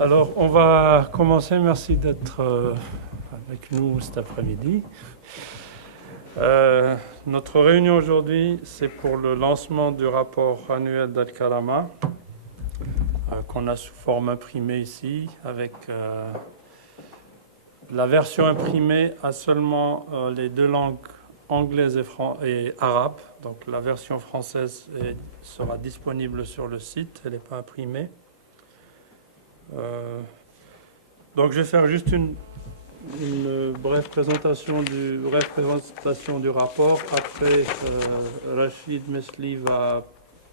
Alors, on va commencer. Merci d'être avec nous cet après-midi. Notre réunion aujourd'hui, c'est pour le lancement du rapport annuel d'Al-Karama, qu'on a sous forme imprimée ici, avec la version imprimée à seulement les deux langues anglaise et arabe. Donc la version française sera disponible sur le site, elle n'est pas imprimée. Donc je vais faire juste une brève présentation du rapport. Après, Rachid Mesli va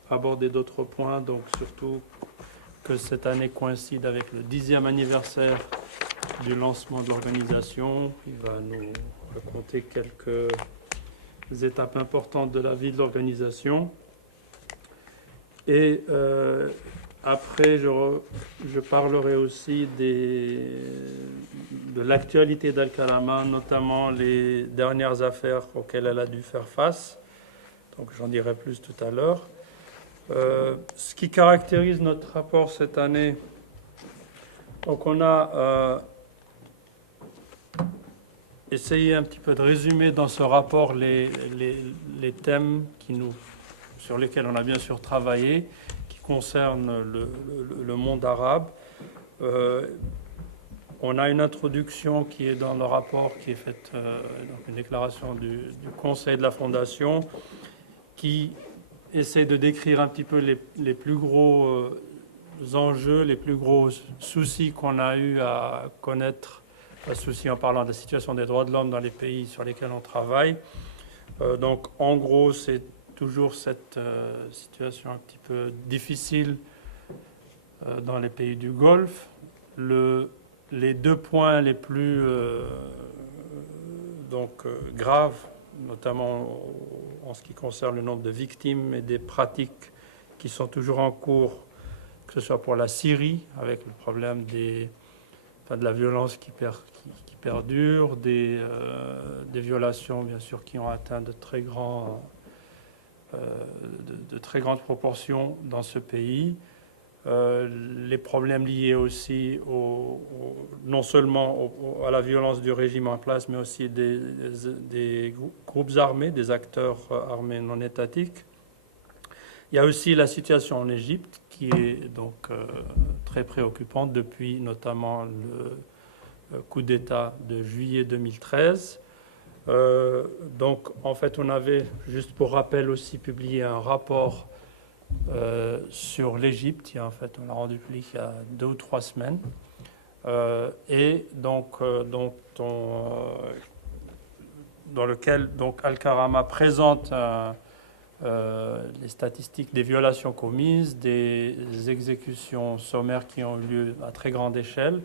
aborder d'autres points, donc surtout que cette année coïncide avec le 10e anniversaire du lancement de l'organisation. Il va nous raconter quelques étapes importantes de la vie de l'organisation. Et après, je parlerai aussi de l'actualité d'Al-Karama, notamment les dernières affaires auxquelles elle a dû faire face. Donc j'en dirai plus tout à l'heure. Ce qui caractérise notre rapport cette année, donc on a essayé un petit peu de résumer dans ce rapport les thèmes sur lesquels on a bien sûr travaillé, concerne le monde arabe. On a une introduction qui est dans le rapport, qui est faite, donc une déclaration du Conseil de la Fondation, qui essaie de décrire un petit peu les plus gros enjeux, les plus gros soucis qu'on a eu à connaître, soucis en parlant de la situation des droits de l'homme dans les pays sur lesquels on travaille. Donc en gros, c'est toujours cette situation un petit peu difficile dans les pays du Golfe. Les deux points les plus graves, notamment en ce qui concerne le nombre de victimes et des pratiques qui sont toujours en cours, que ce soit pour la Syrie, avec le problème de la violence qui perdure, des violations bien sûr qui ont atteint de très grandes proportions dans ce pays. Les problèmes liés aussi non seulement à la violence du régime en place, mais aussi des groupes armés, des acteurs armés non étatiques. Il y a aussi la situation en Égypte qui est donc très préoccupante depuis notamment le coup d'État de juillet 2013. Donc en fait on avait, juste pour rappel aussi, publié un rapport sur l'Égypte. En fait on l'a rendu public il y a 2 ou 3 semaines, et donc dans lequel donc Al-Karama présente les statistiques des violations commises, des exécutions sommaires qui ont eu lieu à très grande échelle,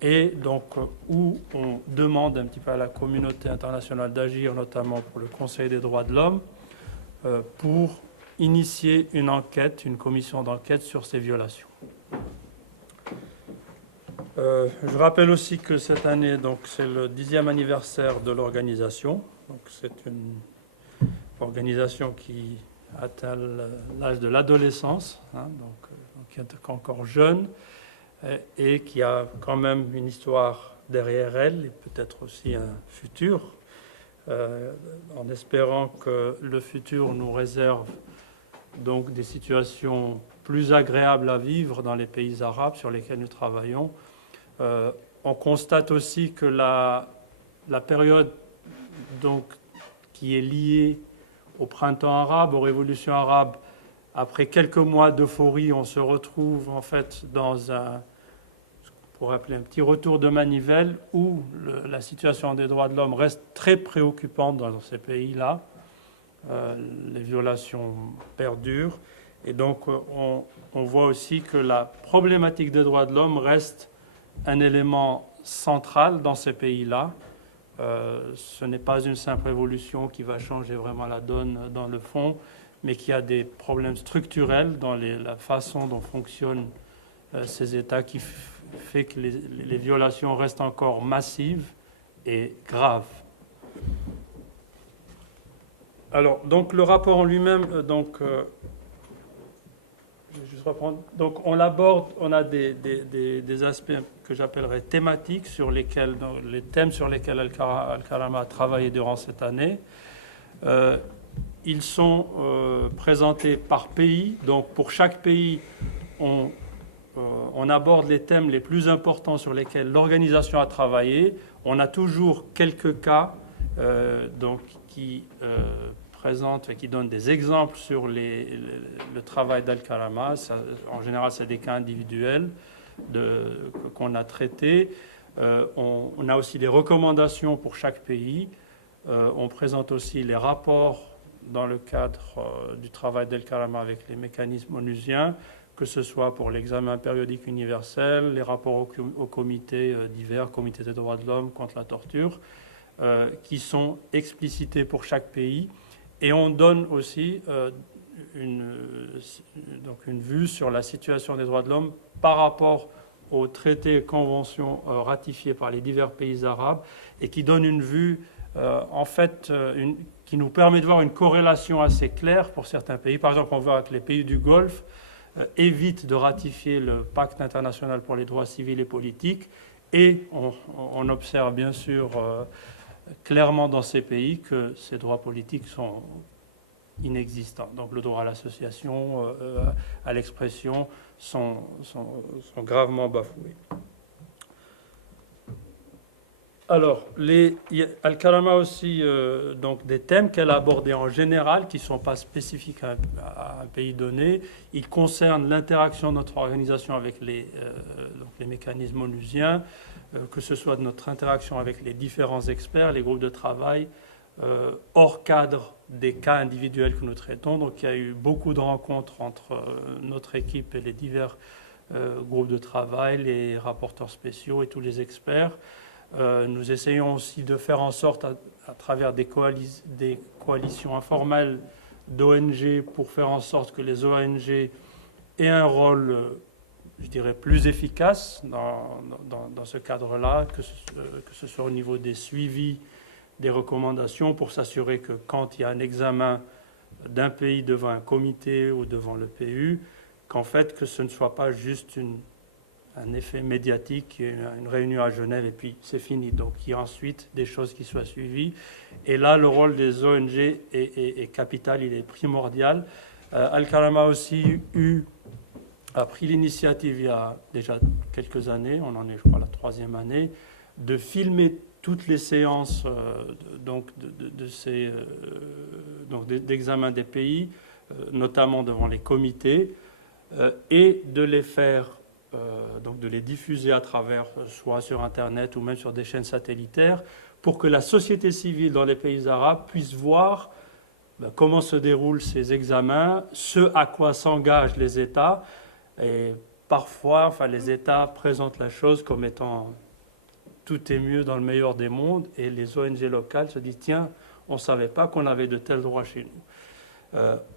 et donc où on demande un petit peu à la communauté internationale d'agir, notamment pour le Conseil des droits de l'homme, pour initier une enquête, une commission d'enquête sur ces violations. Je rappelle aussi que cette année, donc, c'est le 10e anniversaire de l'organisation. Donc, c'est une organisation qui atteint l'âge de l'adolescence, donc qui est encore jeune, et qui a quand même une histoire derrière elle, et peut-être aussi un futur, en espérant que le futur nous réserve donc des situations plus agréables à vivre dans les pays arabes sur lesquels nous travaillons. On constate aussi que la période donc, qui est liée au printemps arabe, aux révolutions arabes, après quelques mois d'euphorie, on se retrouve en fait dans ce qu'on pourrait appeler un petit retour de manivelle, où la situation des droits de l'homme reste très préoccupante dans ces pays-là. Les violations perdurent, et donc on voit aussi que la problématique des droits de l'homme reste un élément central dans ces pays-là. Ce n'est pas une simple révolution qui va changer vraiment la donne dans le fond, mais qu'il y a des problèmes structurels dans la façon dont fonctionnent ces États, qui fait que les violations restent encore massives et graves. Alors, donc le rapport en lui-même, je vais juste reprendre. Donc on l'aborde, on a des aspects que j'appellerais thématiques, sur lesquels, les thèmes sur lesquels Al-Karama a travaillé durant cette année. Ils sont présentés par pays. Donc pour chaque pays, on aborde les thèmes les plus importants sur lesquels l'organisation a travaillé. On a toujours quelques cas qui présentent et qui donnent des exemples sur le travail d'Al-Karama. En général, c'est des cas individuels qu'on a traités. On a aussi des recommandations pour chaque pays. On présente aussi les rapports dans le cadre du travail d'Al-Karama avec les mécanismes onusiens, que ce soit pour l'examen périodique universel, les rapports au comité divers, comité des droits de l'homme contre la torture, qui sont explicités pour chaque pays. Et on donne aussi une vue sur la situation des droits de l'homme par rapport aux traités et conventions ratifiés par les divers pays arabes, et qui donne une vue, qui nous permet de voir une corrélation assez claire pour certains pays. Par exemple, on voit que les pays du Golfe évitent de ratifier le pacte international pour les droits civils et politiques, et on observe bien sûr clairement dans ces pays que ces droits politiques sont inexistants. Donc le droit à l'association, à l'expression sont gravement bafoués. Alors, Al-Karama aussi, donc des thèmes qu'elle a abordés en général, qui ne sont pas spécifiques à un pays donné. Ils concernent l'interaction de notre organisation avec les mécanismes onusiens, que ce soit de notre interaction avec les différents experts, les groupes de travail, hors cadre des cas individuels que nous traitons. Donc il y a eu beaucoup de rencontres entre notre équipe et les divers groupes de travail, les rapporteurs spéciaux et tous les experts. Nous essayons aussi de faire en sorte, à travers des coalitions informelles d'ONG, pour faire en sorte que les ONG aient un rôle, je dirais, plus efficace dans ce cadre-là, que ce soit au niveau des suivis, des recommandations, pour s'assurer que quand il y a un examen d'un pays devant un comité ou devant le PU, qu'en fait, que ce ne soit pas juste un effet médiatique, une réunion à Genève et puis c'est fini. Donc il y a ensuite des choses qui soient suivies. Et là, le rôle des ONG est capital, il est primordial. Al-Karama a aussi a pris l'initiative il y a déjà quelques années, on en est je crois à la 3e année, de filmer toutes les séances d'examen des pays, notamment devant les comités, et de les faire de les diffuser à travers, soit sur Internet ou même sur des chaînes satellitaires, pour que la société civile dans les pays arabes puisse voir comment se déroulent ces examens, ce à quoi s'engagent les États. Et parfois, les États présentent la chose comme étant tout est mieux dans le meilleur des mondes, et les ONG locales se disent tiens, on ne savait pas qu'on avait de tels droits chez nous.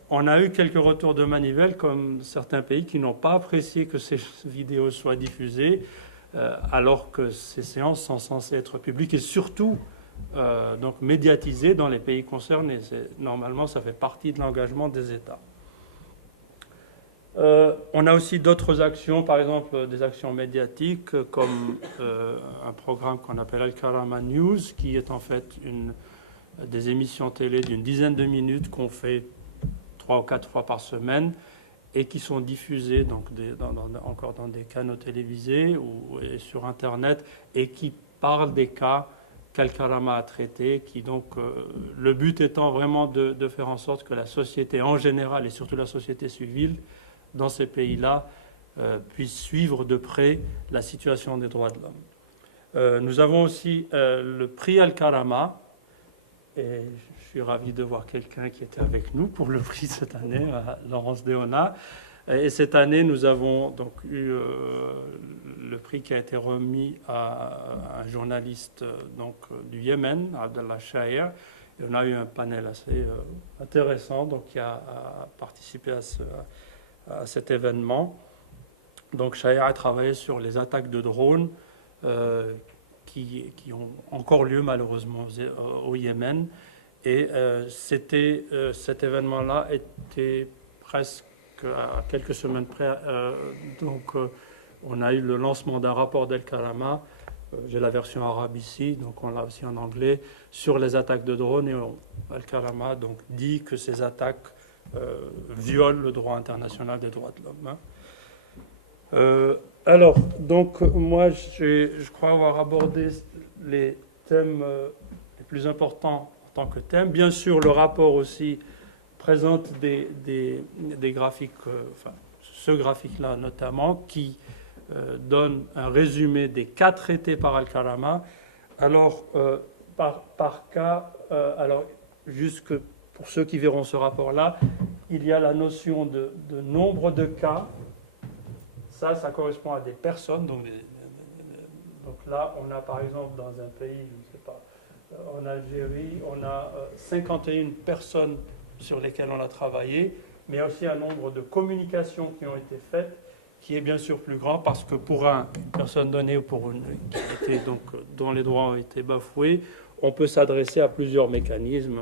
On a eu quelques retours de manivelle, comme certains pays qui n'ont pas apprécié que ces vidéos soient diffusées, alors que ces séances sont censées être publiques et surtout médiatisées dans les pays concernés. Normalement, ça fait partie de l'engagement des États. On a aussi d'autres actions, par exemple des actions médiatiques, comme un programme qu'on appelle Al-Karama News, qui est en fait des émissions télé d'une dizaine de minutes qu'on fait 3 ou 4 fois par semaine et qui sont diffusées encore dans des canaux télévisés et sur Internet, et qui parlent des cas qu'Al-Karama a traités, le but étant vraiment de faire en sorte que la société en général et surtout la société civile dans ces pays-là puisse suivre de près la situation des droits de l'homme. Nous avons aussi le prix Al-Karama, et je suis ravi de voir quelqu'un qui était avec nous pour le prix cette année, Laurence Deona. Et cette année, nous avons donc eu le prix qui a été remis à un journaliste du Yémen, Abdallah Shahir. Et on a eu un panel assez intéressant qui a participé à cet événement. Donc Shahir a travaillé sur les attaques de drones qui ont encore lieu malheureusement au Yémen. Et cet événement-là était presque à quelques semaines près, on a eu le lancement d'un rapport d'El Karama. J'ai la version arabe ici, donc on l'a aussi en anglais, sur les attaques de drones. Et Al Karama donc, dit que ces attaques violent le droit international des droits de l'homme. Alors, donc, moi, je crois avoir abordé les thèmes les plus importants en tant que thème. Bien sûr, le rapport aussi présente des graphiques, ce graphique-là notamment, qui donne un résumé des 4 traités par Al Karama. Alors, par cas, alors, juste pour ceux qui verront ce rapport-là, il y a la notion de nombre de cas. Ça correspond à des personnes. Donc là, on a par exemple dans un pays, je ne sais pas, en Algérie, on a 51 personnes sur lesquelles on a travaillé, mais aussi un nombre de communications qui ont été faites, qui est bien sûr plus grand, parce que pour une personne donnée ou pour dont les droits ont été bafoués, on peut s'adresser à plusieurs mécanismes,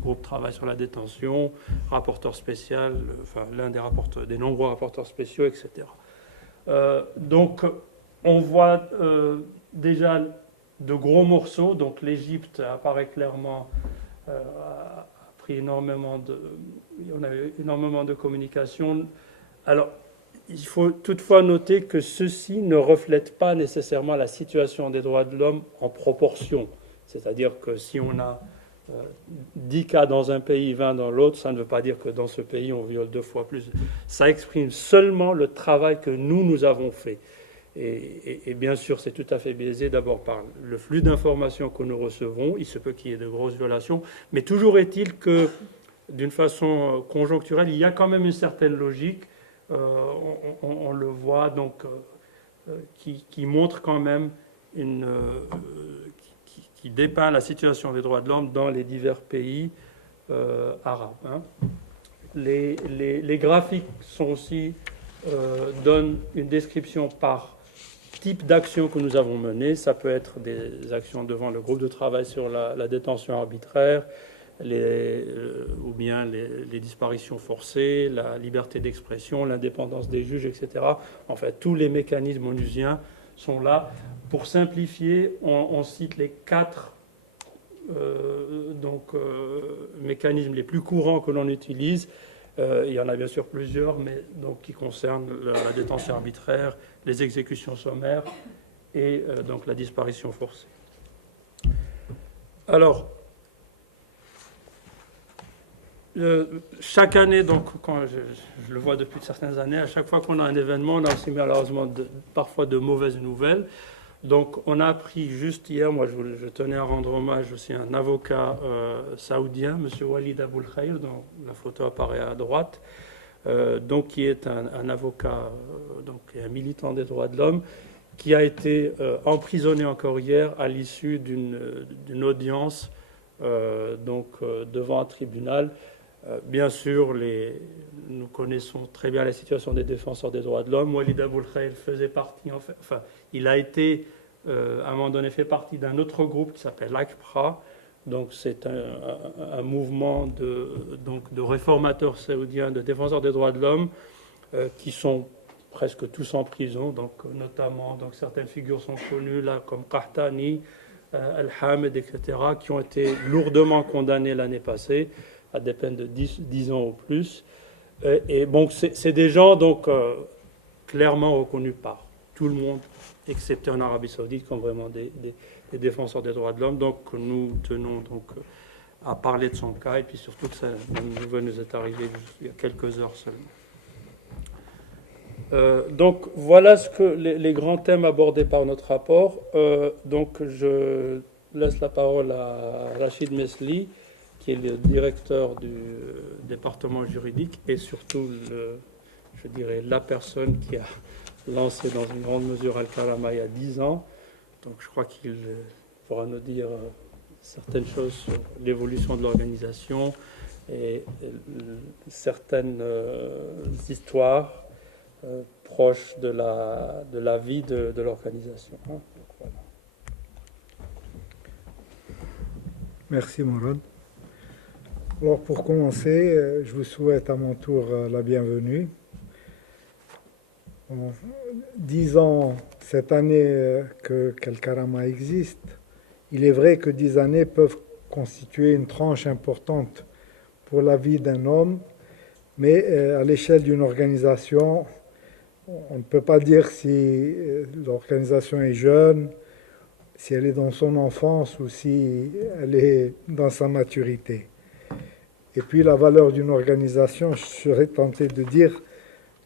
groupe de travail sur la détention, rapporteur spécial, l'un des nombreux rapporteurs spéciaux, etc. Donc, on voit déjà de gros morceaux. Donc, l'Égypte apparaît clairement, a pris on a eu énormément de communication. Alors, il faut toutefois noter que ceci ne reflète pas nécessairement la situation des droits de l'homme en proportion. C'est-à-dire que si on a 10 cas dans un pays, 20 dans l'autre, ça ne veut pas dire que dans ce pays, on viole 2 fois plus. Ça exprime seulement le travail que nous avons fait. Et bien sûr, c'est tout à fait biaisé d'abord par le flux d'informations que nous recevons. Il se peut qu'il y ait de grosses violations. Mais toujours est-il que, d'une façon conjoncturelle, il y a quand même une certaine logique. On le voit, donc, qui montre quand même qui dépeint la situation des droits de l'homme dans les divers pays arabes. Hein. Les graphiques sont aussi, donnent une description par type d'action que nous avons menées. Ça peut être des actions devant le groupe de travail sur la détention arbitraire, ou bien les disparitions forcées, la liberté d'expression, l'indépendance des juges, etc. En fait, tous les mécanismes onusiens sont là. Pour simplifier, on cite les 4 mécanismes les plus courants que l'on utilise. Il y en a bien sûr plusieurs, mais donc, qui concernent la détention arbitraire, les exécutions sommaires et donc la disparition forcée. Alors, chaque année, donc, quand je le vois depuis certaines années, à chaque fois qu'on a un événement, on a aussi malheureusement parfois de mauvaises nouvelles. Donc, on a appris juste hier, moi je tenais à rendre hommage aussi à un avocat saoudien, M. Walid Aboul Khair, dont la photo apparaît à droite, donc, qui est un avocat, donc, un militant des droits de l'homme, qui a été emprisonné encore hier à l'issue d'une audience devant un tribunal. Bien sûr, nous connaissons très bien la situation des défenseurs des droits de l'homme. Walid Aboul Khair faisait partie, il a été, à un moment donné, fait partie d'un autre groupe qui s'appelle l'ACPRA. Donc, c'est un mouvement de réformateurs saoudiens, de défenseurs des droits de l'homme, qui sont presque tous en prison. Donc, notamment, certaines figures sont connues, là, comme Qahtani, Al-Hamed, etc., qui ont été lourdement condamnés l'année passée à des peines de 10 ans ou plus. Et bon, c'est des gens donc clairement reconnus par tout le monde, excepté en Arabie Saoudite, comme vraiment des défenseurs des droits de l'homme. Donc nous tenons donc à parler de son cas, et puis surtout que la nouvelle nous est arrivée il y a quelques heures seulement. Donc voilà ce que les grands thèmes abordés par notre rapport. Donc je laisse la parole à Rachid Mesli, qui est le directeur du département juridique et surtout, je dirais, la personne qui a lancé dans une grande mesure Al Karama il y a 10 ans. Donc je crois qu'il pourra nous dire certaines choses sur l'évolution de l'organisation et certaines histoires proches de la vie de l'organisation. Donc, voilà. Merci Mourad. Alors pour commencer, je vous souhaite à mon tour la bienvenue. En 10 ans cette année qu'El Karama existe, il est vrai que 10 années peuvent constituer une tranche importante pour la vie d'un homme, mais à l'échelle d'une organisation, on ne peut pas dire si l'organisation est jeune, si elle est dans son enfance ou si elle est dans sa maturité. Et puis la valeur d'une organisation, je serais tenté de dire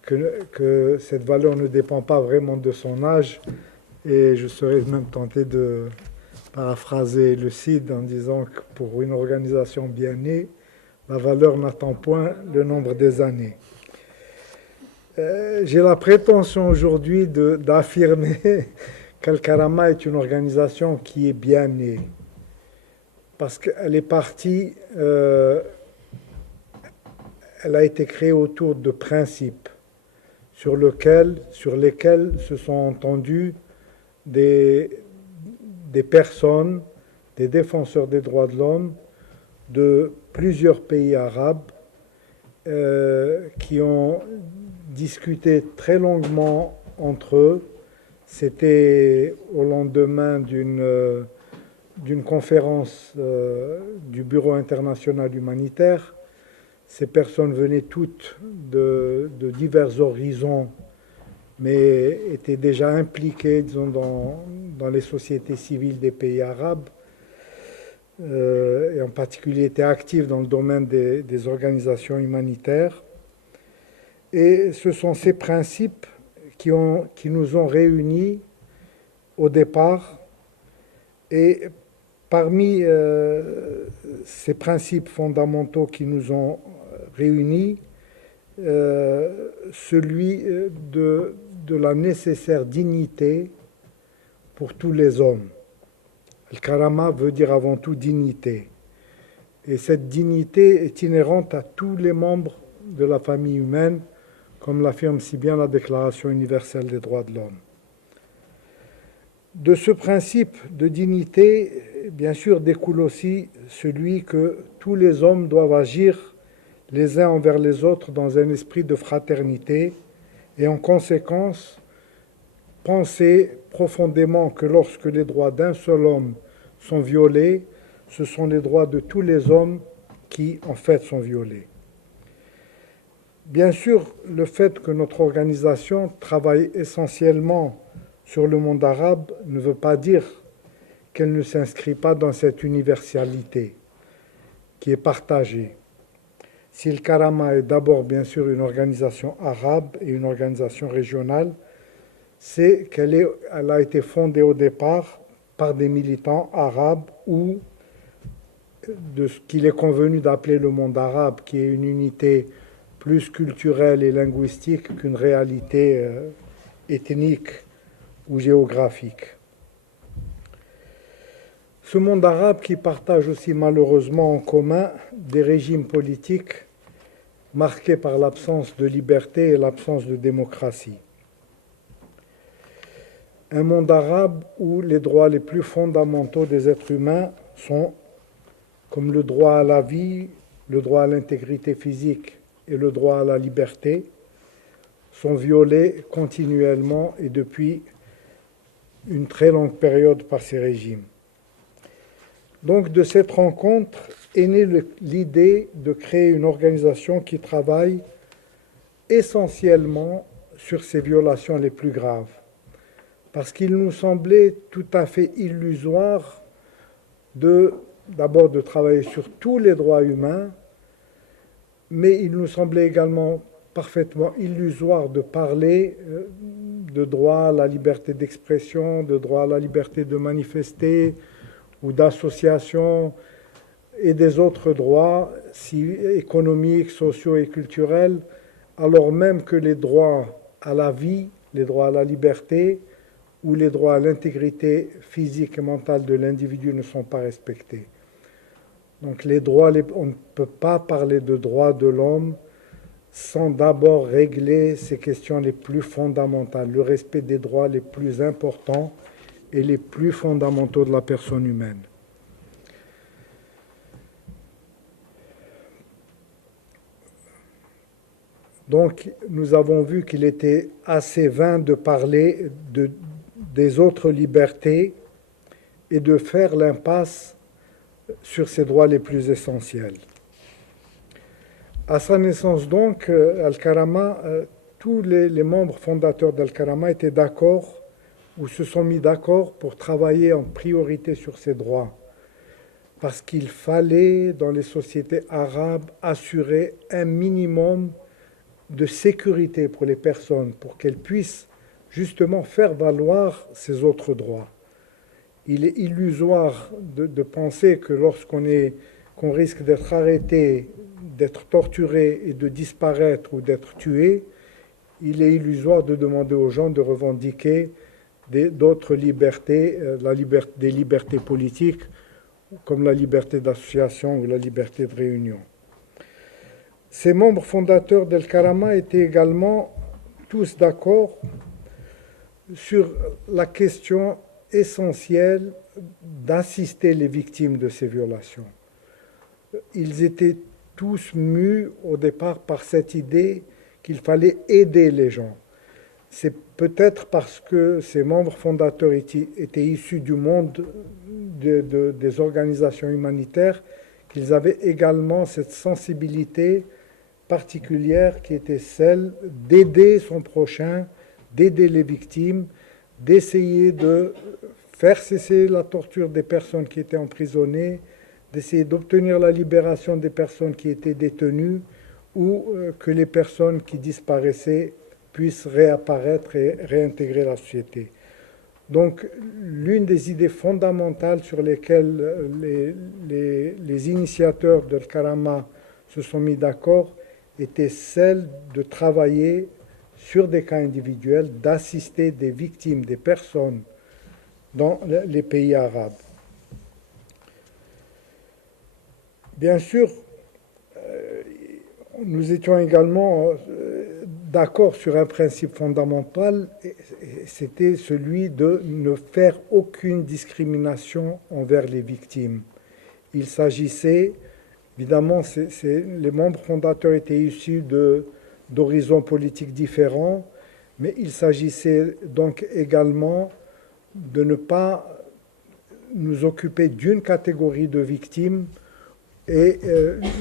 que cette valeur ne dépend pas vraiment de son âge, et je serais même tenté de paraphraser le Cid en disant que pour une organisation bien née, la valeur n'attend point le nombre des années. J'ai la prétention aujourd'hui d'affirmer qu'El Karama est une organisation qui est bien née, parce qu'elle est partie, elle a été créée autour de principes sur lesquels se sont entendus des personnes, des défenseurs des droits de l'homme de plusieurs pays arabes qui ont discuté très longuement entre eux. C'était au lendemain d'une conférence du Bureau international humanitaire. Ces personnes venaient toutes de divers horizons, mais étaient déjà impliquées, disons, dans les sociétés civiles des pays arabes, et en particulier étaient actives dans le domaine des organisations humanitaires. Et ce sont ces principes qui nous ont réunis au départ. Et parmi ces principes fondamentaux qui nous ont réunis, celui de la nécessaire dignité pour tous les hommes. El Karama veut dire avant tout dignité. Et cette dignité est inhérente à tous les membres de la famille humaine, comme l'affirme si bien la Déclaration universelle des droits de l'homme. De ce principe de dignité, bien sûr, découle aussi celui que tous les hommes doivent agir les uns envers les autres dans un esprit de fraternité et en conséquence penser profondément que lorsque les droits d'un seul homme sont violés, ce sont les droits de tous les hommes qui en fait sont violés. Bien sûr, le fait que notre organisation travaille essentiellement sur le monde arabe ne veut pas dire qu'elle ne s'inscrit pas dans cette universalité qui est partagée. Si El Karama est d'abord bien sûr une organisation arabe et une organisation régionale, c'est qu'elle a été fondée au départ par des militants arabes ou de ce qu'il est convenu d'appeler le monde arabe, qui est une unité plus culturelle et linguistique qu'une réalité ethnique ou géographique. Ce monde arabe qui partage aussi malheureusement en commun des régimes politiques marqués par l'absence de liberté et l'absence de démocratie. Un monde arabe où les droits les plus fondamentaux des êtres humains sont, comme le droit à la vie, le droit à l'intégrité physique et le droit à la liberté, sont violés continuellement et depuis une très longue période par ces régimes. Donc de cette rencontre est née l'idée de créer une organisation qui travaille essentiellement sur ces violations les plus graves. Parce qu'il nous semblait tout à fait illusoire d'abord de travailler sur tous les droits humains, mais il nous semblait également parfaitement illusoire de parler de droit à la liberté d'expression, de droit à la liberté de manifester ou d'association et des autres droits économiques, sociaux et culturels, alors même que les droits à la vie, les droits à la liberté ou les droits à l'intégrité physique et mentale de l'individu ne sont pas respectés. Donc on ne peut pas parler de droits de l'homme sans d'abord régler ces questions les plus fondamentales, le respect des droits les plus importants et les plus fondamentaux de la personne humaine. Donc nous avons vu qu'il était assez vain de parler des autres libertés et de faire l'impasse sur ses droits les plus essentiels. À sa naissance donc, Al-Karama, tous les membres fondateurs d'Al-Karama étaient d'accord ou se sont mis d'accord pour travailler en priorité sur ces droits. Parce qu'il fallait, dans les sociétés arabes, assurer un minimum de sécurité pour les personnes, pour qu'elles puissent justement faire valoir ces autres droits. Il est illusoire de penser que qu'on risque d'être arrêté, d'être torturé et de disparaître ou d'être tué, il est illusoire de demander aux gens de revendiquer d'autres libertés, des libertés politiques, comme la liberté d'association ou la liberté de réunion. Ces membres fondateurs d'Al-Karama étaient également tous d'accord sur la question essentielle d'assister les victimes de ces violations. Ils étaient tous mus au départ par cette idée qu'il fallait aider les gens. C'est peut-être parce que ces membres fondateurs étaient issus du monde des organisations humanitaires qu'ils avaient également cette sensibilité particulière qui était celle d'aider son prochain, d'aider les victimes, d'essayer de faire cesser la torture des personnes qui étaient emprisonnées, d'essayer d'obtenir la libération des personnes qui étaient détenues ou que les personnes qui disparaissaient puissent réapparaître et réintégrer la société. Donc, l'une des idées fondamentales sur lesquelles les initiateurs de Al-Karama se sont mis d'accord était celle de travailler sur des cas individuels, d'assister des victimes, des personnes dans les pays arabes. Bien sûr, nous étions également d'accord sur un principe fondamental, c'était celui de ne faire aucune discrimination envers les victimes. Il s'agissait, évidemment, les membres fondateurs étaient issus d'horizons politiques différents, mais il s'agissait donc également de ne pas nous occuper d'une catégorie de victimes et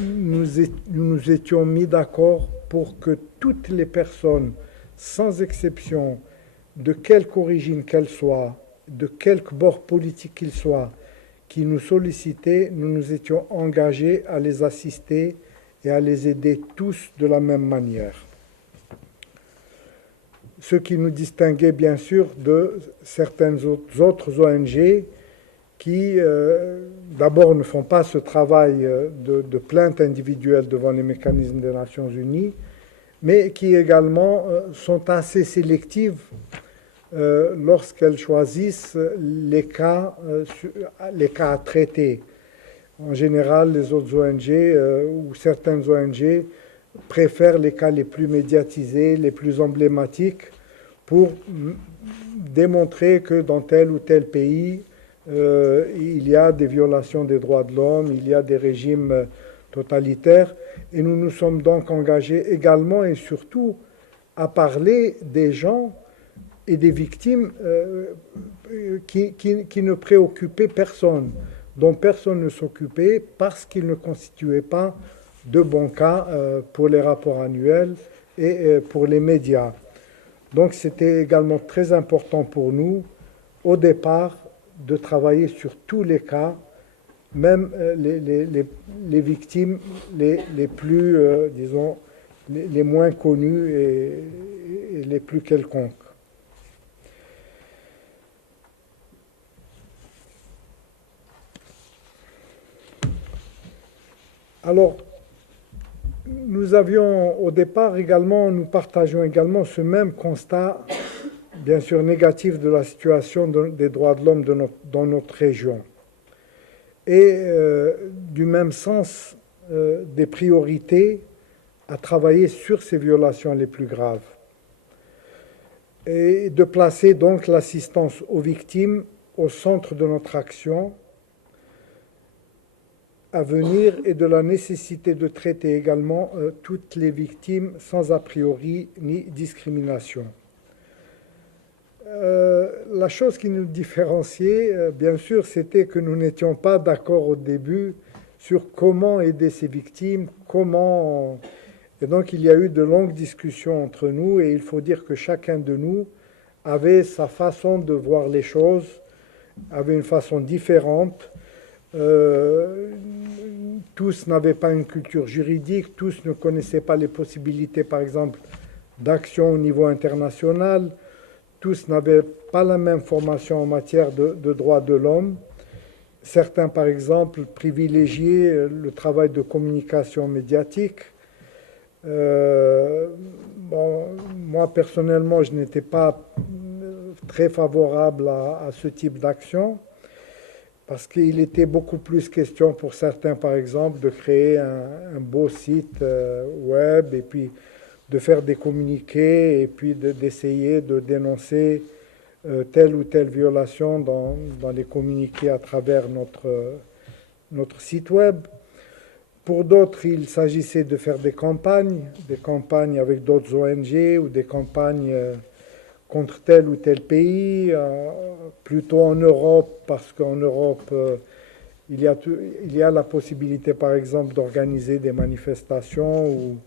nous nous étions mis d'accord pour que toutes les personnes, sans exception, de quelque origine qu'elles soient, de quelque bord politique qu'ils soient, qui nous sollicitaient, nous nous étions engagés à les assister et à les aider tous de la même manière. Ce qui nous distinguait bien sûr de certaines autres ONG qui d'abord ne font pas ce travail de plainte individuelle devant les mécanismes des Nations Unies, mais qui également sont assez sélectives lorsqu'elles choisissent les cas à traiter. En général, les autres ONG ou certaines ONG préfèrent les cas les plus médiatisés, les plus emblématiques, pour démontrer que dans tel ou tel pays, il y a des violations des droits de l'homme, il y a des régimes totalitaires, et nous nous sommes donc engagés également et surtout à parler des gens et des victimes qui ne préoccupaient personne, dont personne ne s'occupait parce qu'ils ne constituaient pas de bons cas pour les rapports annuels et pour les médias. Donc c'était également très important pour nous, au départ, de travailler sur tous les cas, même les victimes les plus, disons, les moins connues et les plus quelconques. Alors, nous avions au départ également, nous partageons également ce même constat, bien sûr négatif, de la situation des droits de l'homme dans notre région. Et du même sens, des priorités à travailler sur ces violations les plus graves. Et de placer donc l'assistance aux victimes au centre de notre action, à venir et de la nécessité de traiter également toutes les victimes sans a priori ni discrimination. La chose qui nous différenciait, bien sûr, c'était que nous n'étions pas d'accord au début sur comment aider ces victimes, comment... Et donc il y a eu de longues discussions entre nous et il faut dire que chacun de nous avait sa façon de voir les choses, avait une façon différente. Tous n'avaient pas une culture juridique, tous ne connaissaient pas les possibilités, par exemple, d'action au niveau international. Tous n'avaient pas la même formation en matière de droits de l'homme. Certains, par exemple, privilégiaient le travail de communication médiatique. Moi, personnellement, je n'étais pas très favorable à ce type d'action parce qu'il était beaucoup plus question pour certains, par exemple, de créer un beau site web et puis de faire des communiqués et puis d'essayer de dénoncer telle ou telle violation dans les communiqués à travers notre site web. Pour d'autres, il s'agissait de faire des campagnes avec d'autres ONG ou des campagnes contre tel ou tel pays, plutôt en Europe, parce qu'en Europe, il y a la possibilité, par exemple, d'organiser des manifestations.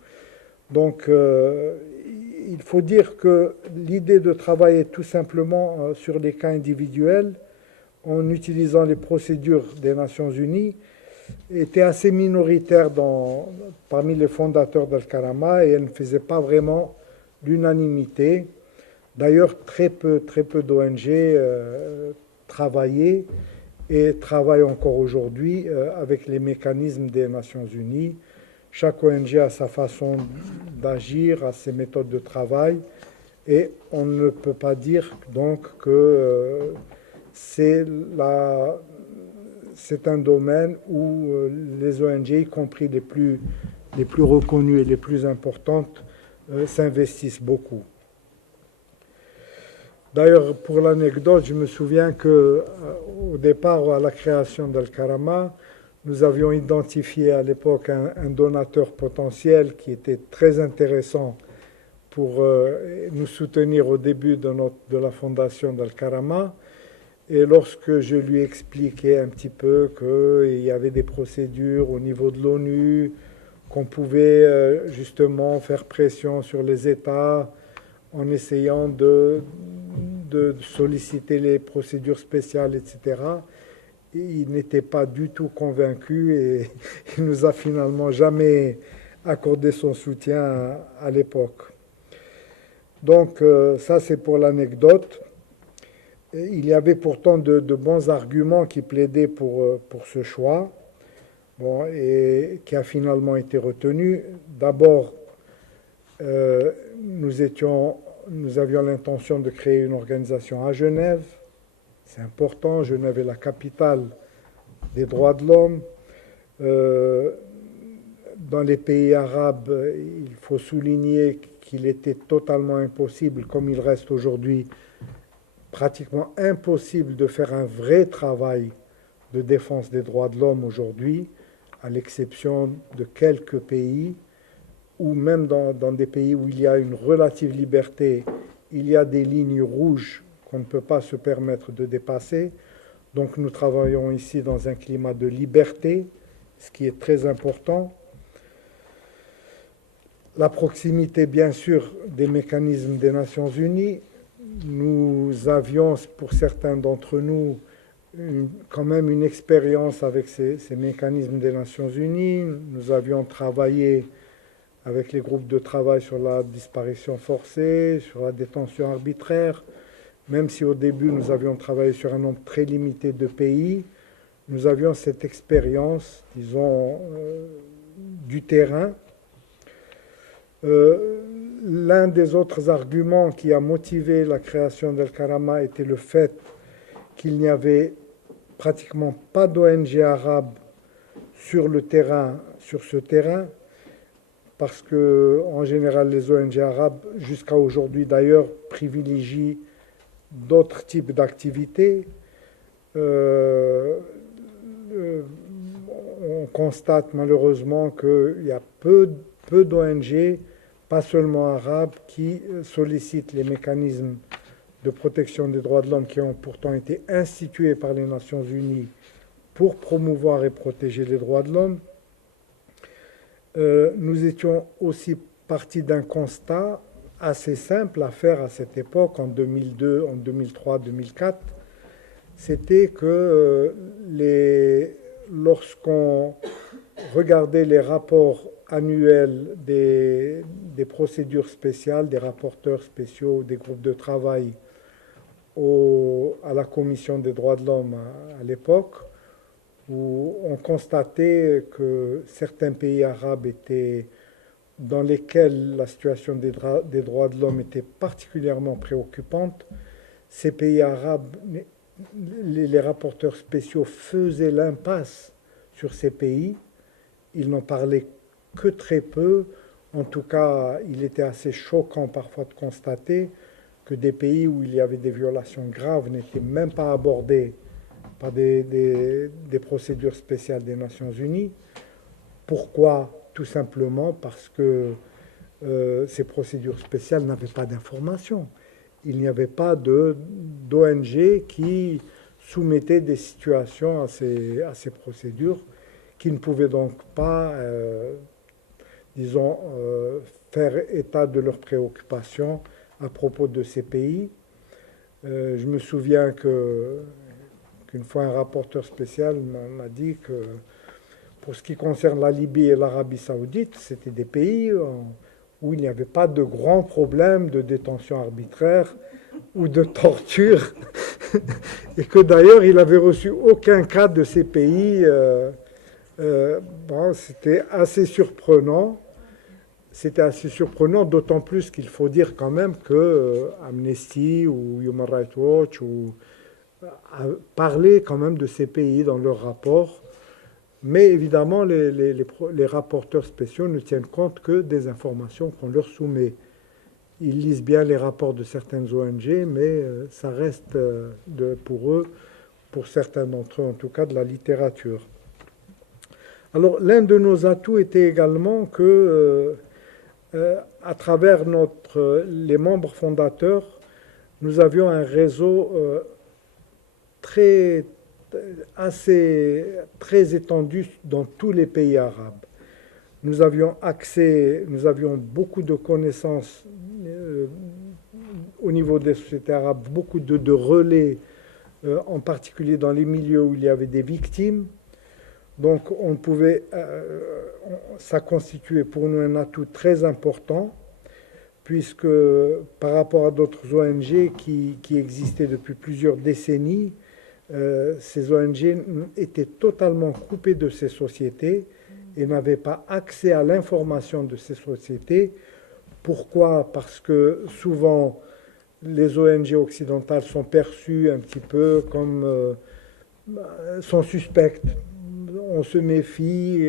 Donc, il faut dire que l'idée de travailler tout simplement sur les cas individuels, en utilisant les procédures des Nations Unies, était assez minoritaire parmi les fondateurs d'Al-Karama et elle ne faisait pas vraiment l'unanimité. D'ailleurs, très peu d'ONG travaillaient et travaillent encore aujourd'hui avec les mécanismes des Nations Unies. Chaque ONG a sa façon d'agir, a ses méthodes de travail et on ne peut pas dire donc que c'est un domaine où les ONG, y compris les plus reconnues et les plus importantes, s'investissent beaucoup. D'ailleurs, pour l'anecdote, je me souviens qu'au départ, à la création d'Al-Karama, nous avions identifié à l'époque un donateur potentiel qui était très intéressant pour nous soutenir au début de la fondation d'Al-Karama. Et lorsque je lui expliquais un petit peu qu'il y avait des procédures au niveau de l'ONU, qu'on pouvait justement faire pression sur les États en essayant de solliciter les procédures spéciales, etc., il n'était pas du tout convaincu et il nous a finalement jamais accordé son soutien à l'époque. Donc ça c'est pour l'anecdote. Il y avait pourtant de bons arguments qui plaidaient pour ce choix, et qui a finalement été retenu. D'abord, nous avions l'intention de créer une organisation à Genève. C'est important, Genève est la capitale des droits de l'homme. Dans les pays arabes, il faut souligner qu'il était totalement impossible, comme il reste aujourd'hui, pratiquement impossible de faire un vrai travail de défense des droits de l'homme aujourd'hui, à l'exception de quelques pays, ou même dans des pays où il y a une relative liberté, il y a des lignes rouges qu'on ne peut pas se permettre de dépasser. Donc nous travaillons ici dans un climat de liberté, ce qui est très important. La proximité, bien sûr, des mécanismes des Nations Unies. Nous avions, pour certains d'entre nous, quand même une expérience avec ces mécanismes des Nations Unies. Nous avions travaillé avec les groupes de travail sur la disparition forcée, sur la détention arbitraire. Même si au début nous avions travaillé sur un nombre très limité de pays, nous avions cette expérience, disons, du terrain. L'un des autres arguments qui a motivé la création d'Al-Karama était le fait qu'il n'y avait pratiquement pas d'ONG arabe sur ce terrain, parce que en général les ONG arabes, jusqu'à aujourd'hui d'ailleurs, privilégient d'autres types d'activités. On on constate malheureusement qu'il y a peu d'ONG, pas seulement arabes, qui sollicitent les mécanismes de protection des droits de l'homme qui ont pourtant été institués par les Nations Unies pour promouvoir et protéger les droits de l'homme. Nous étions aussi partis d'un constat assez simple à faire à cette époque, en 2002, en 2003, 2004. C'était que lorsqu'on regardait les rapports annuels des procédures spéciales, des rapporteurs spéciaux, des groupes de travail à la Commission des droits de l'homme à l'époque, où on constatait que certains pays arabes dans lesquels la situation des droits de l'homme était particulièrement préoccupante. Ces pays arabes, les rapporteurs spéciaux faisaient l'impasse sur ces pays. Ils n'en parlaient que très peu. En tout cas, il était assez choquant parfois de constater que des pays où il y avait des violations graves n'étaient même pas abordés par des procédures spéciales des Nations Unies. Pourquoi ? Tout simplement parce que ces procédures spéciales n'avaient pas d'informations. Il n'y avait pas d'ONG qui soumettait des situations à ces procédures, qui ne pouvaient donc pas, faire état de leurs préoccupations à propos de ces pays. Je me souviens qu'une fois un rapporteur spécial m'a dit que pour ce qui concerne la Libye et l'Arabie Saoudite, c'était des pays où il n'y avait pas de grands problèmes de détention arbitraire ou de torture, et que d'ailleurs il n'avait reçu aucun cas de ces pays. C'était assez surprenant. C'était assez surprenant, d'autant plus qu'il faut dire quand même que Amnesty ou Human Rights Watch a parlé quand même de ces pays dans leur rapport. Mais évidemment, les rapporteurs spéciaux ne tiennent compte que des informations qu'on leur soumet. Ils lisent bien les rapports de certaines ONG, mais ça reste pour eux, pour certains d'entre eux en tout cas, de la littérature. Alors, l'un de nos atouts était également que, à travers les membres fondateurs, nous avions un réseau très étendu dans tous les pays arabes. Nous avions beaucoup de connaissances au niveau des sociétés arabes, beaucoup de relais, en particulier dans les milieux où il y avait des victimes. Donc ça constituait pour nous un atout très important, puisque par rapport à d'autres ONG qui existaient depuis plusieurs décennies, ces ONG étaient totalement coupées de ces sociétés et n'avaient pas accès à l'information de ces sociétés. Pourquoi ? Parce que souvent, les ONG occidentales sont perçues un petit peu comme sont suspectes. On se méfie,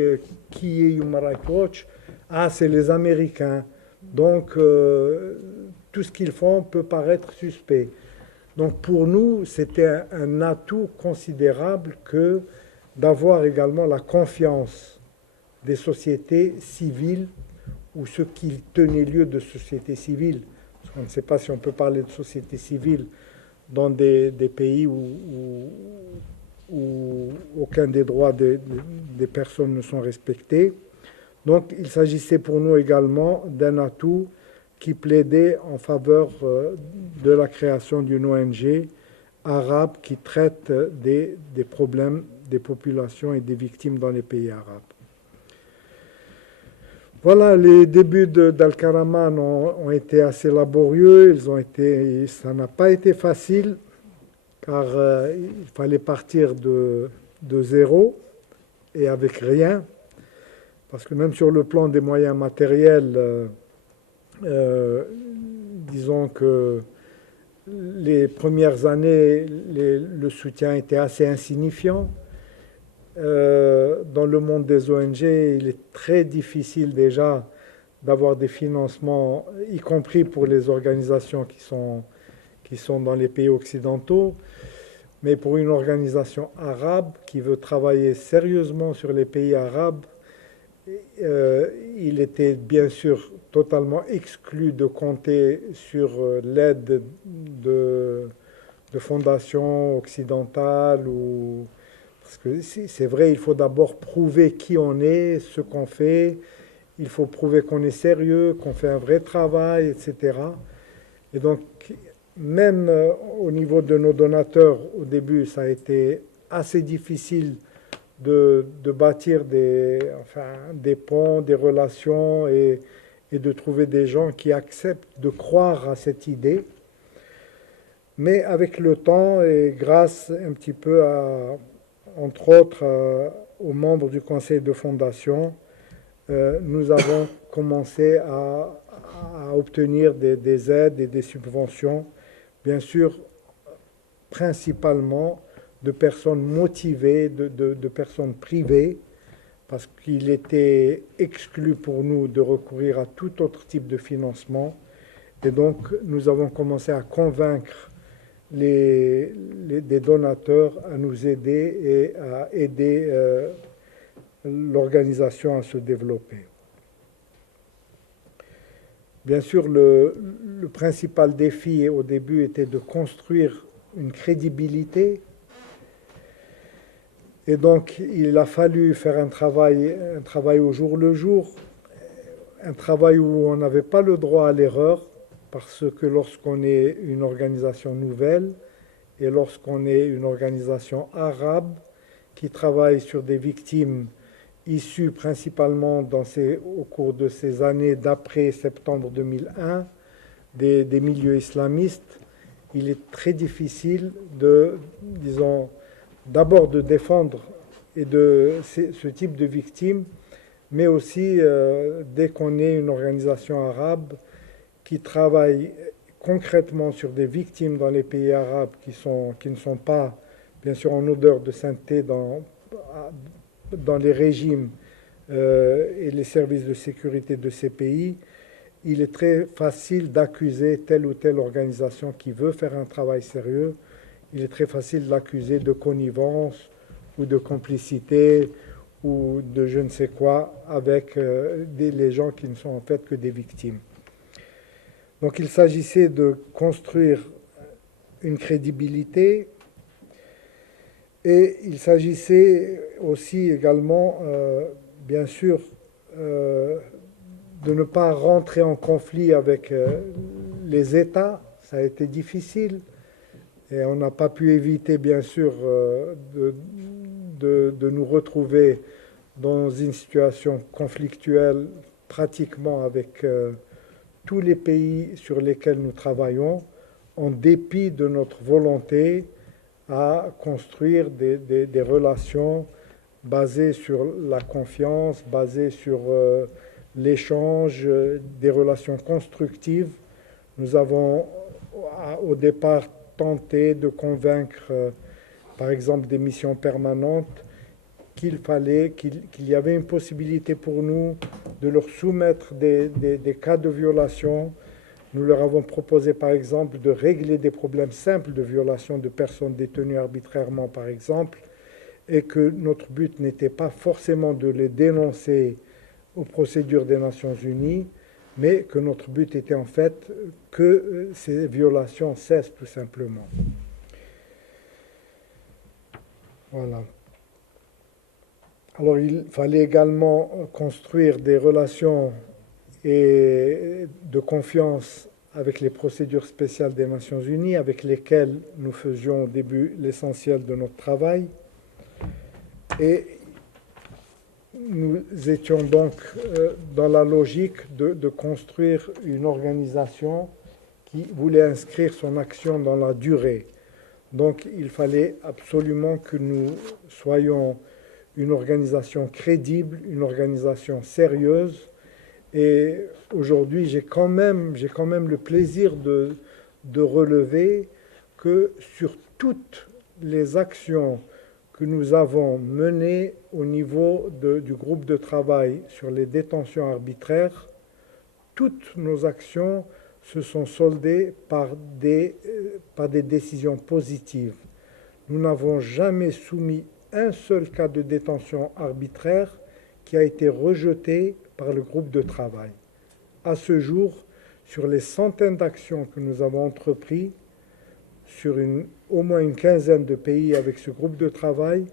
qui est Human Rights Watch ? Ah, c'est les Américains. Donc, tout ce qu'ils font peut paraître suspect. Donc pour nous, c'était un atout considérable que d'avoir également la confiance des sociétés civiles ou ce qui tenait lieu de société civile. Parce qu'on ne sait pas si on peut parler de société civile dans des pays où aucun des droits des personnes ne sont respectés. Donc il s'agissait pour nous également d'un atout qui plaidait en faveur de la création d'une ONG arabe qui traite des problèmes des populations et des victimes dans les pays arabes. Voilà, les débuts d'Al-Karaman ont été assez laborieux, ça n'a pas été facile, car il fallait partir de zéro et avec rien, parce que même sur le plan des moyens matériels, disons que les premières années, le soutien était assez insignifiant. Dans le monde des ONG, il est très difficile déjà d'avoir des financements, y compris pour les organisations qui sont dans les pays occidentaux. mais pour une organisation arabe qui veut travailler sérieusement sur les pays arabes, il était bien sûr totalement exclu de compter sur l'aide de fondations occidentales parce que c'est vrai, il faut d'abord prouver qui on est, ce qu'on fait, il faut prouver qu'on est sérieux, qu'on fait un vrai travail, etc. Et donc, même au niveau de nos donateurs, au début, ça a été assez difficile de bâtir des ponts, des relations et de trouver des gens qui acceptent de croire à cette idée. Mais avec le temps et grâce un petit peu entre autres, aux membres du conseil de fondation, nous avons commencé à obtenir des aides et des subventions, bien sûr, principalement de personnes motivées, de personnes privées, parce qu'il était exclu pour nous de recourir à tout autre type de financement. Et donc, nous avons commencé à convaincre des donateurs à nous aider et à aider l'organisation à se développer. Bien sûr, le principal défi au début était de construire une crédibilité. Et donc, il a fallu faire un travail au jour le jour, un travail où on n'avait pas le droit à l'erreur, parce que lorsqu'on est une organisation nouvelle et lorsqu'on est une organisation arabe qui travaille sur des victimes issues principalement au cours de ces années d'après septembre 2001, des milieux islamistes, il est très difficile d'abord de défendre ce type de victimes, mais aussi dès qu'on est une organisation arabe qui travaille concrètement sur des victimes dans les pays arabes qui ne sont pas, bien sûr, en odeur de sainteté dans les régimes et les services de sécurité de ces pays, il est très facile d'accuser telle ou telle organisation qui veut faire un travail sérieux. Il est très facile d'accuser de connivence ou de complicité ou de je ne sais quoi avec les gens qui ne sont en fait que des victimes. Donc il s'agissait de construire une crédibilité et il s'agissait aussi également, bien sûr, de ne pas rentrer en conflit avec les États. Ça a été difficile et on n'a pas pu éviter, bien sûr, de nous retrouver dans une situation conflictuelle pratiquement avec tous les pays sur lesquels nous travaillons, en dépit de notre volonté à construire des relations basées sur la confiance, basées sur l'échange, des relations constructives. Nous avons au départ tenté de convaincre, par exemple, des missions permanentes qu'il y avait une possibilité pour nous de leur soumettre des cas de violation. Nous leur avons proposé, par exemple, de régler des problèmes simples de violation de personnes détenues arbitrairement, par exemple, et que notre but n'était pas forcément de les dénoncer aux procédures des Nations Unies, mais que notre but était en fait que ces violations cessent tout simplement. Voilà. Alors il fallait également construire des relations de confiance avec les procédures spéciales des Nations Unies, avec lesquelles nous faisions au début l'essentiel de notre travail. Et nous étions donc dans la logique de construire une organisation qui voulait inscrire son action dans la durée. Donc il fallait absolument que nous soyons une organisation crédible, une organisation sérieuse. Et aujourd'hui, j'ai quand même le plaisir de relever que sur toutes les actions que nous avons menées au niveau du groupe de travail sur les détentions arbitraires, toutes nos actions se sont soldées par des décisions positives. nous n'avons jamais soumis un seul cas de détention arbitraire qui a été rejeté par le groupe de travail. À ce jour, sur les centaines d'actions que nous avons entreprises, sur au moins une quinzaine de pays avec ce groupe de travail,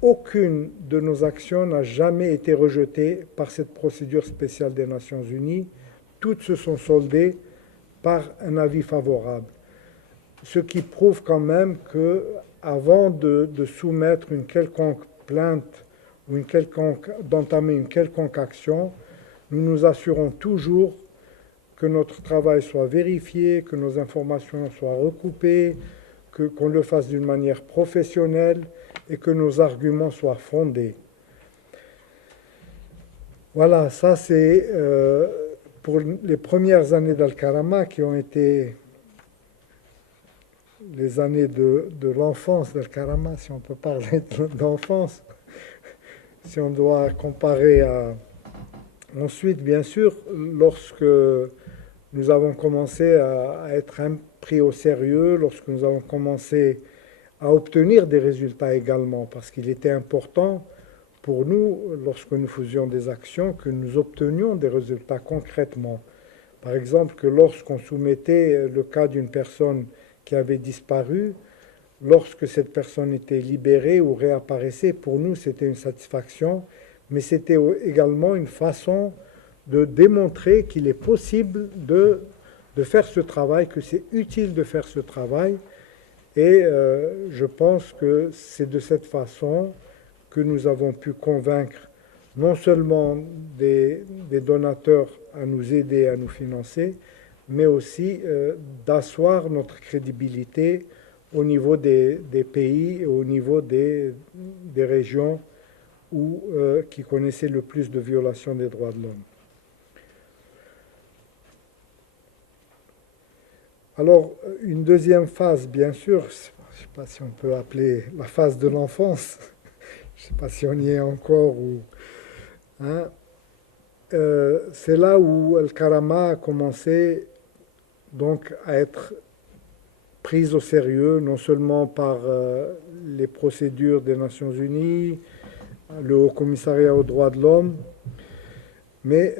aucune de nos actions n'a jamais été rejetée par cette procédure spéciale des Nations Unies. Toutes se sont soldées par un avis favorable. Ce qui prouve quand même que, avant de soumettre une quelconque plainte ou d'entamer une quelconque action, nous nous assurons toujours que notre travail soit vérifié, que nos informations soient recoupées, qu'on le fasse d'une manière professionnelle et que nos arguments soient fondés. Voilà, ça c'est pour les premières années d'Al-Karama qui ont été les années de l'enfance d'Al-Karama, si on peut parler d'enfance, si on doit comparer à... Ensuite, bien sûr, lorsque nous avons commencé à être pris au sérieux, lorsque nous avons commencé à obtenir des résultats également, parce qu'il était important pour nous, lorsque nous faisions des actions, que nous obtenions des résultats concrètement. Par exemple, que lorsqu'on soumettait le cas d'une personne qui avait disparu, lorsque cette personne était libérée ou réapparaissait, pour nous c'était une satisfaction, mais c'était également une façon de démontrer qu'il est possible de faire ce travail, que c'est utile de faire ce travail. Et je pense que c'est de cette façon que nous avons pu convaincre non seulement des donateurs à nous aider, à nous financer, mais aussi d'asseoir notre crédibilité au niveau des pays et au niveau des régions qui connaissaient le plus de violations des droits de l'homme. Alors, une deuxième phase, bien sûr, je ne sais pas si on peut appeler la phase de l'enfance, je ne sais pas si on y est encore, c'est là où Al-Karama a commencé donc à être prise au sérieux, non seulement par les procédures des Nations Unies, le Haut Commissariat aux droits de l'homme, mais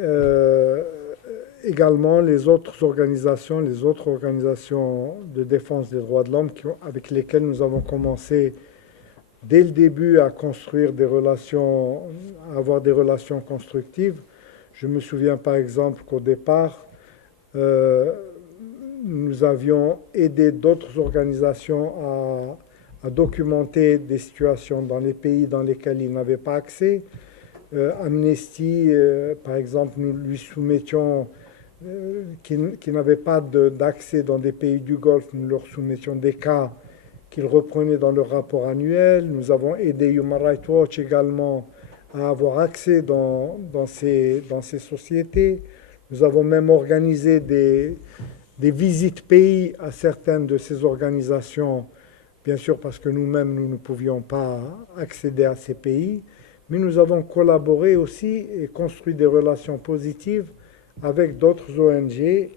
également les autres organisations de défense des droits de l'homme avec lesquelles nous avons commencé dès le début à construire des relations, à avoir des relations constructives. Je me souviens par exemple qu'au départ, nous avions aidé d'autres organisations à documenter des situations dans les pays dans lesquels ils n'avaient pas accès. Amnesty, par exemple, nous lui soumettions, qui n'avaient pas d'accès dans des pays du Golfe, nous leur soumettions des cas qu'ils reprenaient dans leur rapport annuel. Nous avons aidé Human Rights Watch également à avoir accès dans ces sociétés. Nous avons même organisé des visites pays à certaines de ces organisations, bien sûr parce que nous-mêmes, nous ne pouvions pas accéder à ces pays, mais nous avons collaboré aussi et construit des relations positives avec d'autres ONG,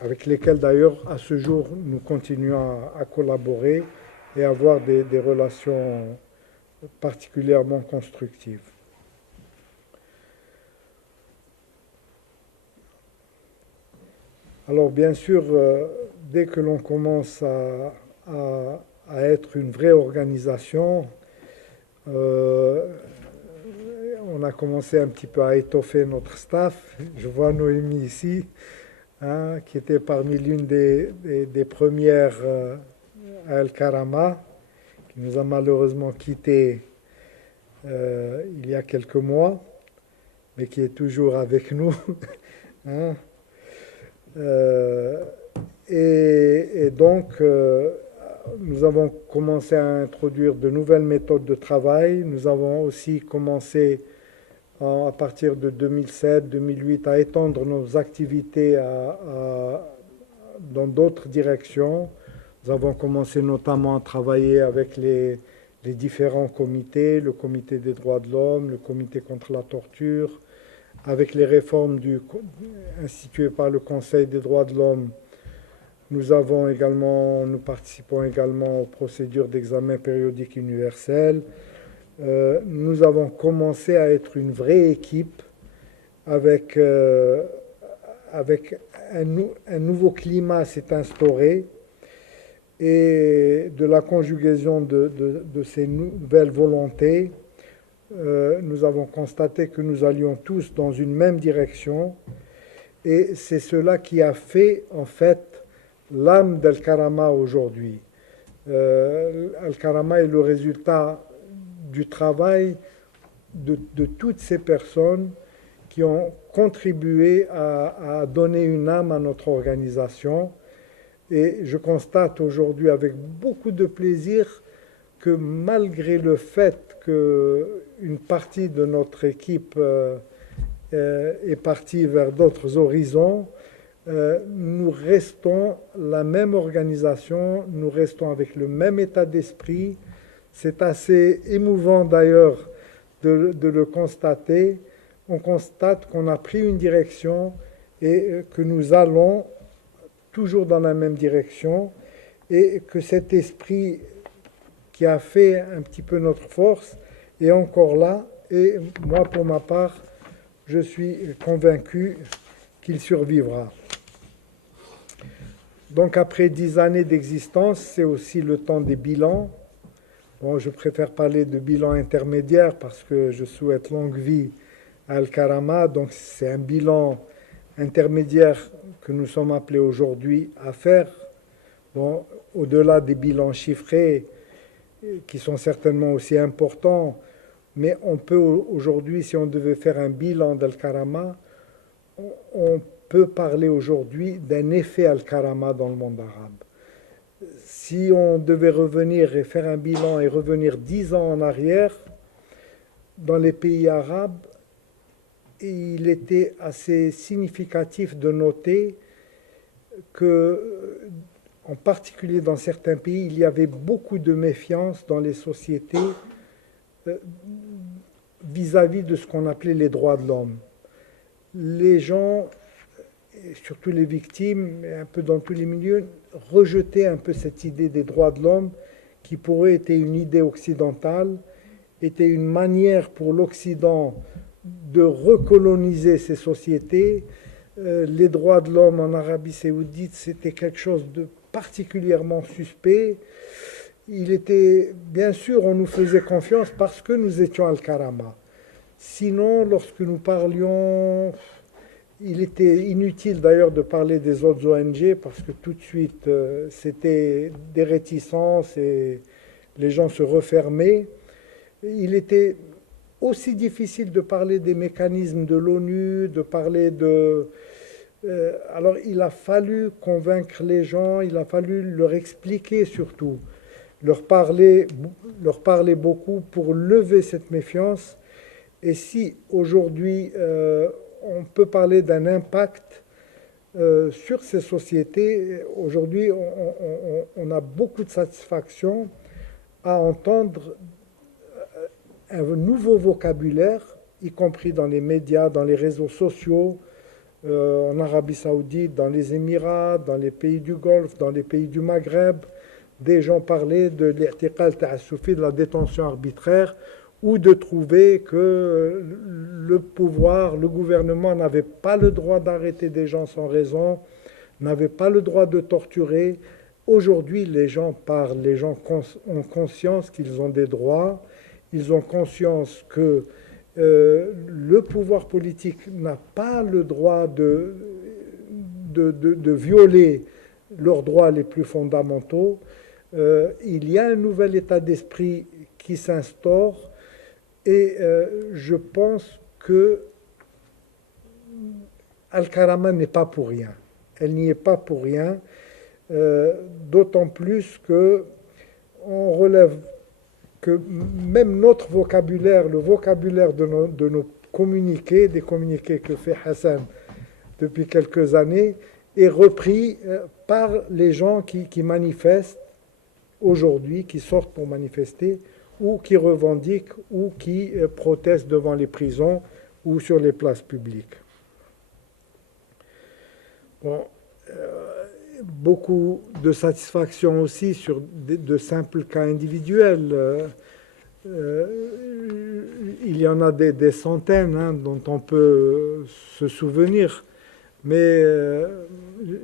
avec lesquelles d'ailleurs, à ce jour, nous continuons à collaborer et avoir des relations particulièrement constructives. Alors bien sûr, dès que l'on commence à être une vraie organisation, on a commencé un petit peu à étoffer notre staff. Je vois Noémie ici, qui était parmi l'une des premières à Al-Karama, qui nous a malheureusement quittés il y a quelques mois, mais qui est toujours avec nous. Et donc, nous avons commencé à introduire de nouvelles méthodes de travail. Nous avons aussi commencé, à partir de 2007-2008, à étendre nos activités dans d'autres directions. Nous avons commencé notamment à travailler avec les différents comités, le comité des droits de l'homme, le comité contre la torture, avec les réformes instituées par le Conseil des droits de l'homme. Nous participons également aux procédures d'examen périodique universel. Nous avons commencé à être une vraie équipe avec un nouveau climat s'est instauré et de la conjugaison de ces nouvelles volontés, nous avons constaté que nous allions tous dans une même direction et c'est cela qui a fait en fait l'âme d'Al-Karama aujourd'hui. Al-Karama est le résultat du travail de toutes ces personnes qui ont contribué à donner une âme à notre organisation. Et je constate aujourd'hui avec beaucoup de plaisir que malgré le fait qu'une partie de notre équipe est partie vers d'autres horizons, nous restons la même organisation, nous restons avec le même état d'esprit. C'est assez émouvant d'ailleurs de le constater. On constate qu'on a pris une direction et que nous allons toujours dans la même direction et que cet esprit qui a fait un petit peu notre force est encore là. Et moi, pour ma part, je suis convaincu qu'il survivra. Donc après 10 années d'existence, c'est aussi le temps des bilans. Bon, je préfère parler de bilan intermédiaire parce que je souhaite longue vie à Al-Karama. Donc c'est un bilan intermédiaire que nous sommes appelés aujourd'hui à faire. Bon, au-delà des bilans chiffrés qui sont certainement aussi importants, mais on peut aujourd'hui, si on devait faire un bilan d'Al-Karama, on peut parler aujourd'hui d'un effet Al-Karama dans le monde arabe. Si on devait revenir et faire un bilan et revenir 10 ans en arrière, dans les pays arabes, il était assez significatif de noter que, en particulier dans certains pays, il y avait beaucoup de méfiance dans les sociétés vis-à-vis de ce qu'on appelait les droits de l'homme. Les gens, surtout les victimes, un peu dans tous les milieux, rejetaient un peu cette idée des droits de l'homme qui pour eux était une idée occidentale, était une manière pour l'Occident de recoloniser ces sociétés. Les droits de l'homme en Arabie Saoudite, c'était quelque chose de particulièrement suspect. Il était, bien sûr, on nous faisait confiance parce que nous étions Al-Karama. Sinon, lorsque nous parlions, il était inutile d'ailleurs de parler des autres ONG parce que tout de suite, c'était des réticences et les gens se refermaient. Il était aussi difficile de parler des mécanismes de l'ONU, de parler de... alors il a fallu convaincre les gens, il a fallu leur expliquer surtout, leur parler beaucoup pour lever cette méfiance. Et si aujourd'hui on peut parler d'un impact sur ces sociétés, aujourd'hui on a beaucoup de satisfaction à entendre un nouveau vocabulaire, y compris dans les médias, dans les réseaux sociaux, en Arabie Saoudite, dans les Émirats, dans les pays du Golfe, dans les pays du Maghreb. Des gens parlaient de l'i'tiqal ta'assoufi, de la détention arbitraire, ou de trouver que le pouvoir, le gouvernement n'avait pas le droit d'arrêter des gens sans raison, n'avait pas le droit de torturer. Aujourd'hui, les gens parlent, les gens ont conscience qu'ils ont des droits. Ils ont conscience que le pouvoir politique n'a pas le droit de violer leurs droits les plus fondamentaux. Il y a un nouvel état d'esprit qui s'instaure et je pense que Al-Karama n'est pas pour rien. Elle n'y est pas pour rien, d'autant plus que on relève que même notre vocabulaire, le vocabulaire de nos communiqués, des communiqués que fait Hassan depuis quelques années, est repris par les gens qui manifestent aujourd'hui, qui sortent pour manifester, ou qui revendiquent, ou qui protestent devant les prisons ou sur les places publiques. Bon, beaucoup de satisfaction aussi sur de simples cas individuels. Il y en a des centaines hein, dont on peut se souvenir, mais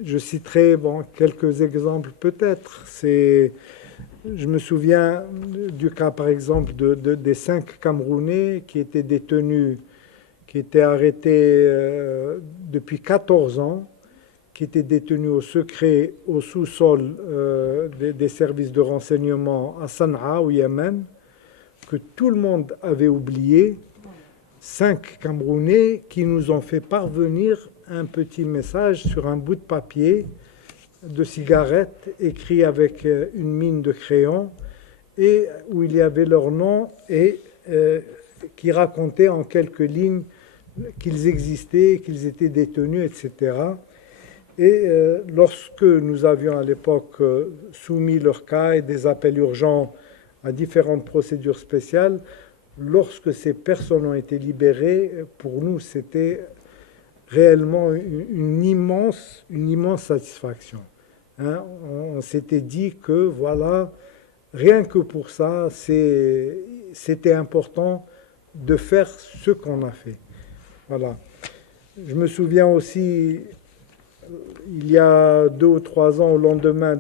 je citerai quelques exemples peut-être. Je me souviens du cas par exemple des 5 Camerounais qui étaient détenus, qui étaient arrêtés depuis 14 ans, qui étaient détenus au secret au sous-sol des services de renseignement à Sanaa, au Yémen, que tout le monde avait oublié. 5 Camerounais qui nous ont fait parvenir un petit message sur un bout de papier de cigarette écrit avec une mine de crayon et où il y avait leur nom et qui racontait en quelques lignes qu'ils existaient, qu'ils étaient détenus, etc. Et lorsque nous avions à l'époque soumis leur cas et des appels urgents à différentes procédures spéciales, lorsque ces personnes ont été libérées, pour nous, c'était réellement une immense satisfaction. Hein, on s'était dit que, voilà, rien que pour ça, c'était important de faire ce qu'on a fait. Voilà. Je me souviens aussi, il y a 2 ou 3 ans, au lendemain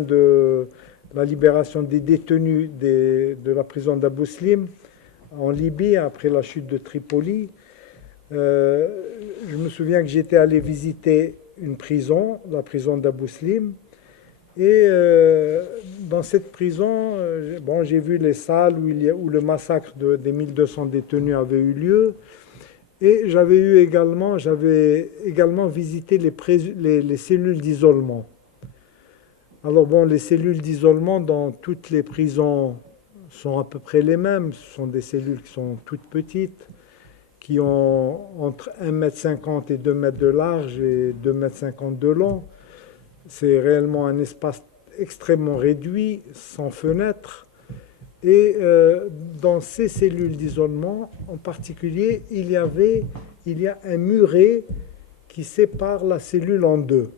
de la libération des détenus de la prison d'Abu Slim en Libye, après la chute de Tripoli, je me souviens que j'étais allé visiter une prison, la prison d'Abu Slim, et dans cette prison, j'ai vu les salles où le massacre des 1200 détenus avait eu lieu, et j'avais également visité les cellules d'isolement. Alors les cellules d'isolement dans toutes les prisons sont à peu près les mêmes. Ce sont des cellules qui sont toutes petites, qui ont entre 1,50 m et 2 mètres de large et 2,50 m de long. C'est réellement un espace extrêmement réduit, sans fenêtre. Et dans ces cellules d'isolement, en particulier, il y a un muret qui sépare la cellule en deux.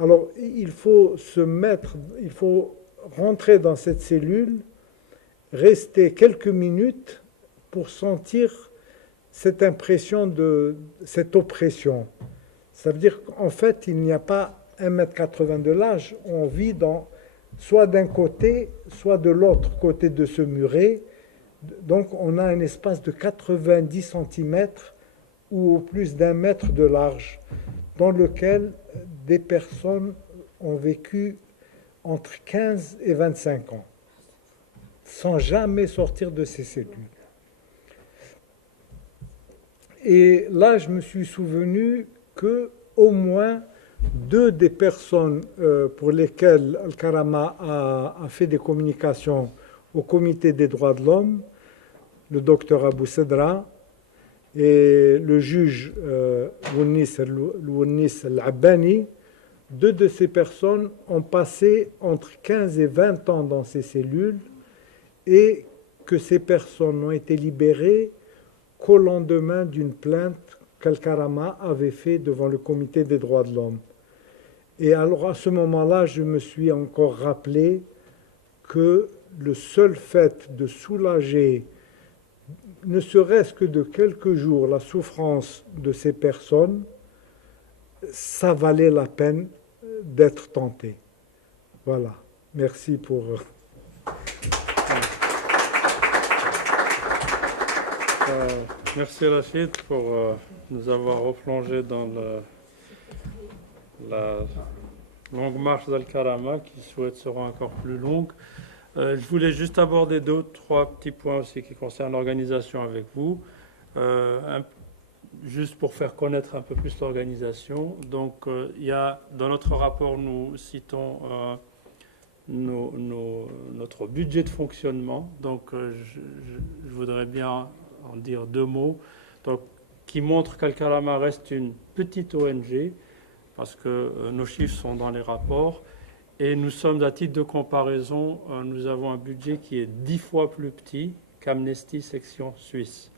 Alors, il faut rentrer dans cette cellule, rester quelques minutes pour sentir cette impression cette oppression. Ça veut dire qu'en fait, il n'y a pas 1,80 m de large, on vit soit d'un côté, soit de l'autre côté de ce muret. Donc, on a un espace de 90 cm ou au plus d'1 mètre de large, dans lequel des personnes ont vécu entre 15 et 25 ans, sans jamais sortir de ces cellules. Et là, je me suis souvenu que au moins 2 des personnes pour lesquelles Al-Karama a fait des communications au Comité des droits de l'homme, le docteur Abou Sedra et le juge Lounis Al-Abbani, 2 de ces personnes ont passé entre 15 et 20 ans dans ces cellules et que ces personnes n'ont été libérées qu'au lendemain d'une plainte qu'Al-Karama avait fait devant le Comité des droits de l'homme. Et alors à ce moment-là, je me suis encore rappelé que le seul fait de soulager, ne serait-ce que de quelques jours, la souffrance de ces personnes, ça valait la peine d'être tenté. Voilà. Merci pour... Merci Rachid pour nous avoir replongé dans la longue marche d'Al-Karama qui souhaite sera encore plus longue. Je voulais juste aborder 2 ou 3 petits points aussi qui concernent l'organisation avec vous, juste pour faire connaître un peu plus l'organisation. Donc, il y a, dans notre rapport, nous citons notre budget de fonctionnement. Donc, je voudrais bien en dire 2 mots. Donc, qui montre qu'Al-Karama reste une petite ONG, parce que nos chiffres sont dans les rapports. Et nous sommes, à titre de comparaison, nous avons un budget qui est 10 fois plus petit qu'Amnesty section Suisse.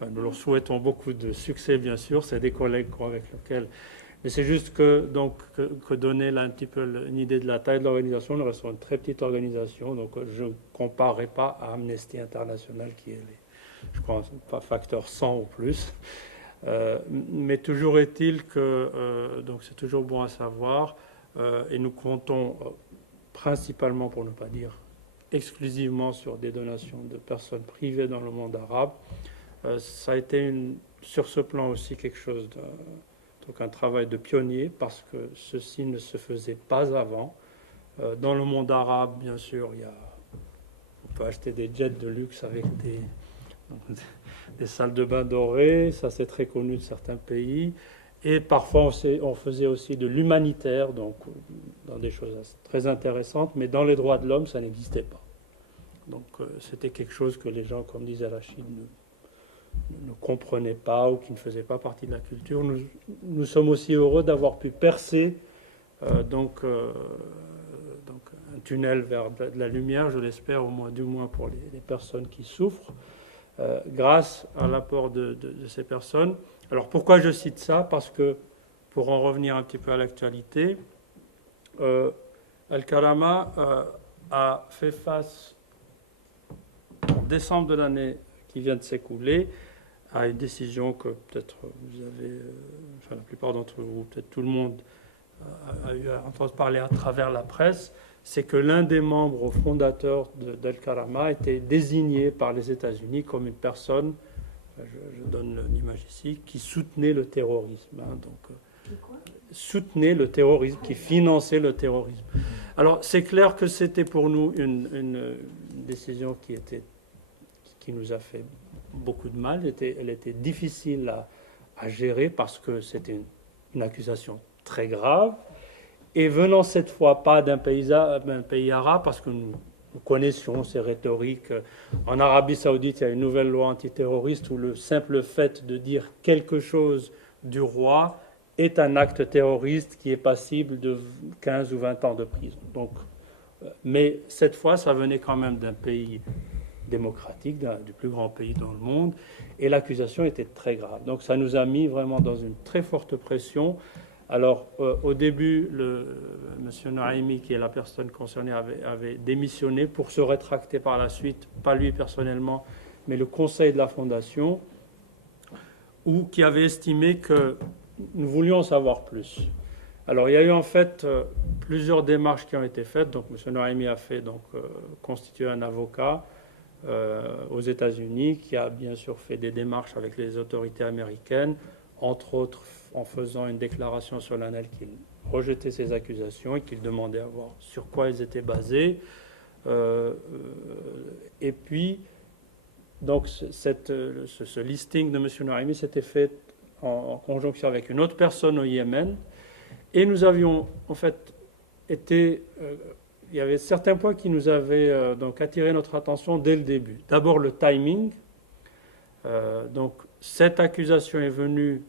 Enfin, nous leur souhaitons beaucoup de succès, bien sûr. C'est des collègues avec lesquels... Mais c'est juste que donner là un petit peu une idée de la taille de l'organisation. Nous restons une très petite organisation, donc je ne comparerai pas à Amnesty International, qui est, je crois, pas facteur 100 ou plus. Mais toujours est-il que donc c'est toujours bon à savoir, et nous comptons principalement, pour ne pas dire exclusivement, sur des donations de personnes privées dans le monde arabe. Ça a été sur ce plan aussi quelque chose donc un travail de pionnier, parce que ceci ne se faisait pas avant. Dans le monde arabe, bien sûr, on peut acheter des jets de luxe avec des salles de bain dorées, ça c'est très connu de certains pays. Et parfois on faisait aussi de l'humanitaire, donc dans des choses très intéressantes, mais dans les droits de l'homme, ça n'existait pas. Donc c'était quelque chose que les gens, comme disait Rachid, ne comprenaient pas ou qui ne faisaient pas partie de la culture. Nous sommes aussi heureux d'avoir pu percer donc un tunnel vers de la lumière, je l'espère, du moins pour les personnes qui souffrent, grâce à l'apport de ces personnes. Alors pourquoi je cite ça? Parce que, pour en revenir un petit peu à l'actualité, Al-Karama a fait face, en décembre de l'année qui vient de s'écouler, à une décision que peut-être vous avez, enfin la plupart d'entre vous, peut-être tout le monde a eu à entendre parler à travers la presse, c'est que l'un des membres fondateurs d'Al-Karama a été désigné par les États-Unis comme une personne, je donne l'image ici, qui soutenait le terrorisme. Soutenait le terrorisme, qui finançait le terrorisme. Alors c'est clair que c'était pour nous une décision qui nous a fait beaucoup de mal. Elle était difficile à gérer, parce que c'était une accusation très grave, et venant cette fois pas d'un pays arabe, parce que nous connaissions ces rhétoriques. En Arabie Saoudite, il y a une nouvelle loi antiterroriste où le simple fait de dire quelque chose du roi est un acte terroriste qui est passible de 15 ou 20 ans de prison. Donc, mais cette fois, ça venait quand même d'un pays démocratique, du plus grand pays dans le monde, et l'accusation était très grave. Donc ça nous a mis vraiment dans une très forte pression. Alors au début, M. Naimi, qui est la personne concernée, avait démissionné pour se rétracter par la suite, pas lui personnellement, mais le conseil de la fondation, qui avait estimé que nous voulions en savoir plus. Alors il y a eu en fait plusieurs démarches qui ont été faites. Donc M. Naimi a fait constituer un avocat aux États-Unis, qui a bien sûr fait des démarches avec les autorités américaines, entre autres en faisant une déclaration solennelle qu'il rejetait ces accusations et qu'il demandait à voir sur quoi elles étaient basées. Et puis, donc, ce listing de M. Naimi s'était fait en conjonction avec une autre personne au Yémen, et nous avions en fait été... il y avait certains points qui nous avaient donc attiré notre attention dès le début. D'abord le timing. Donc cette accusation est venue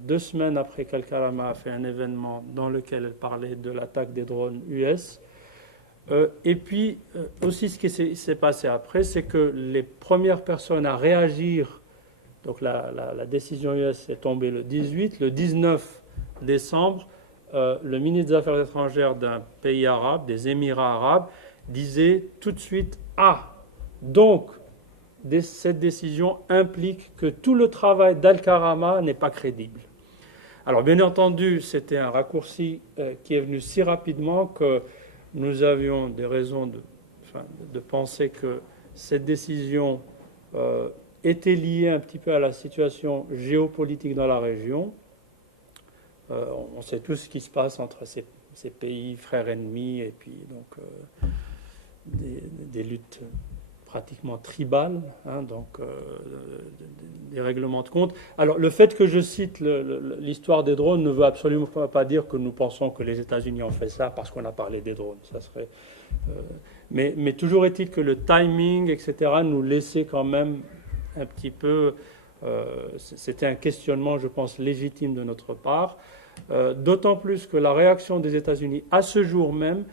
2 semaines après qu'Al-Karama a fait un événement dans lequel elle parlait de l'attaque des drones US. Et puis aussi ce qui s'est passé après, c'est que les premières personnes à réagir, donc la décision US est tombée le 18, le 19 décembre, le ministre des Affaires étrangères d'un pays arabe, des Émirats arabes, disait tout de suite « Ah, donc cette décision implique que tout le travail d'Al-Karama n'est pas crédible ». Alors bien entendu, c'était un raccourci qui est venu si rapidement que nous avions des raisons de penser que cette décision était liée un petit peu à la situation géopolitique dans la région. On sait tous ce qui se passe entre ces pays frères ennemis, et puis donc des luttes pratiquement tribales, donc des règlements de compte. Alors le fait que je cite l'histoire des drones ne veut absolument pas dire que nous pensons que les États-Unis ont fait ça parce qu'on a parlé des drones. Ça serait, mais toujours est-il que le timing, etc., nous laissait quand même un petit peu... c'était un questionnement, je pense, légitime de notre part. D'autant plus que la réaction des États-Unis à ce jour même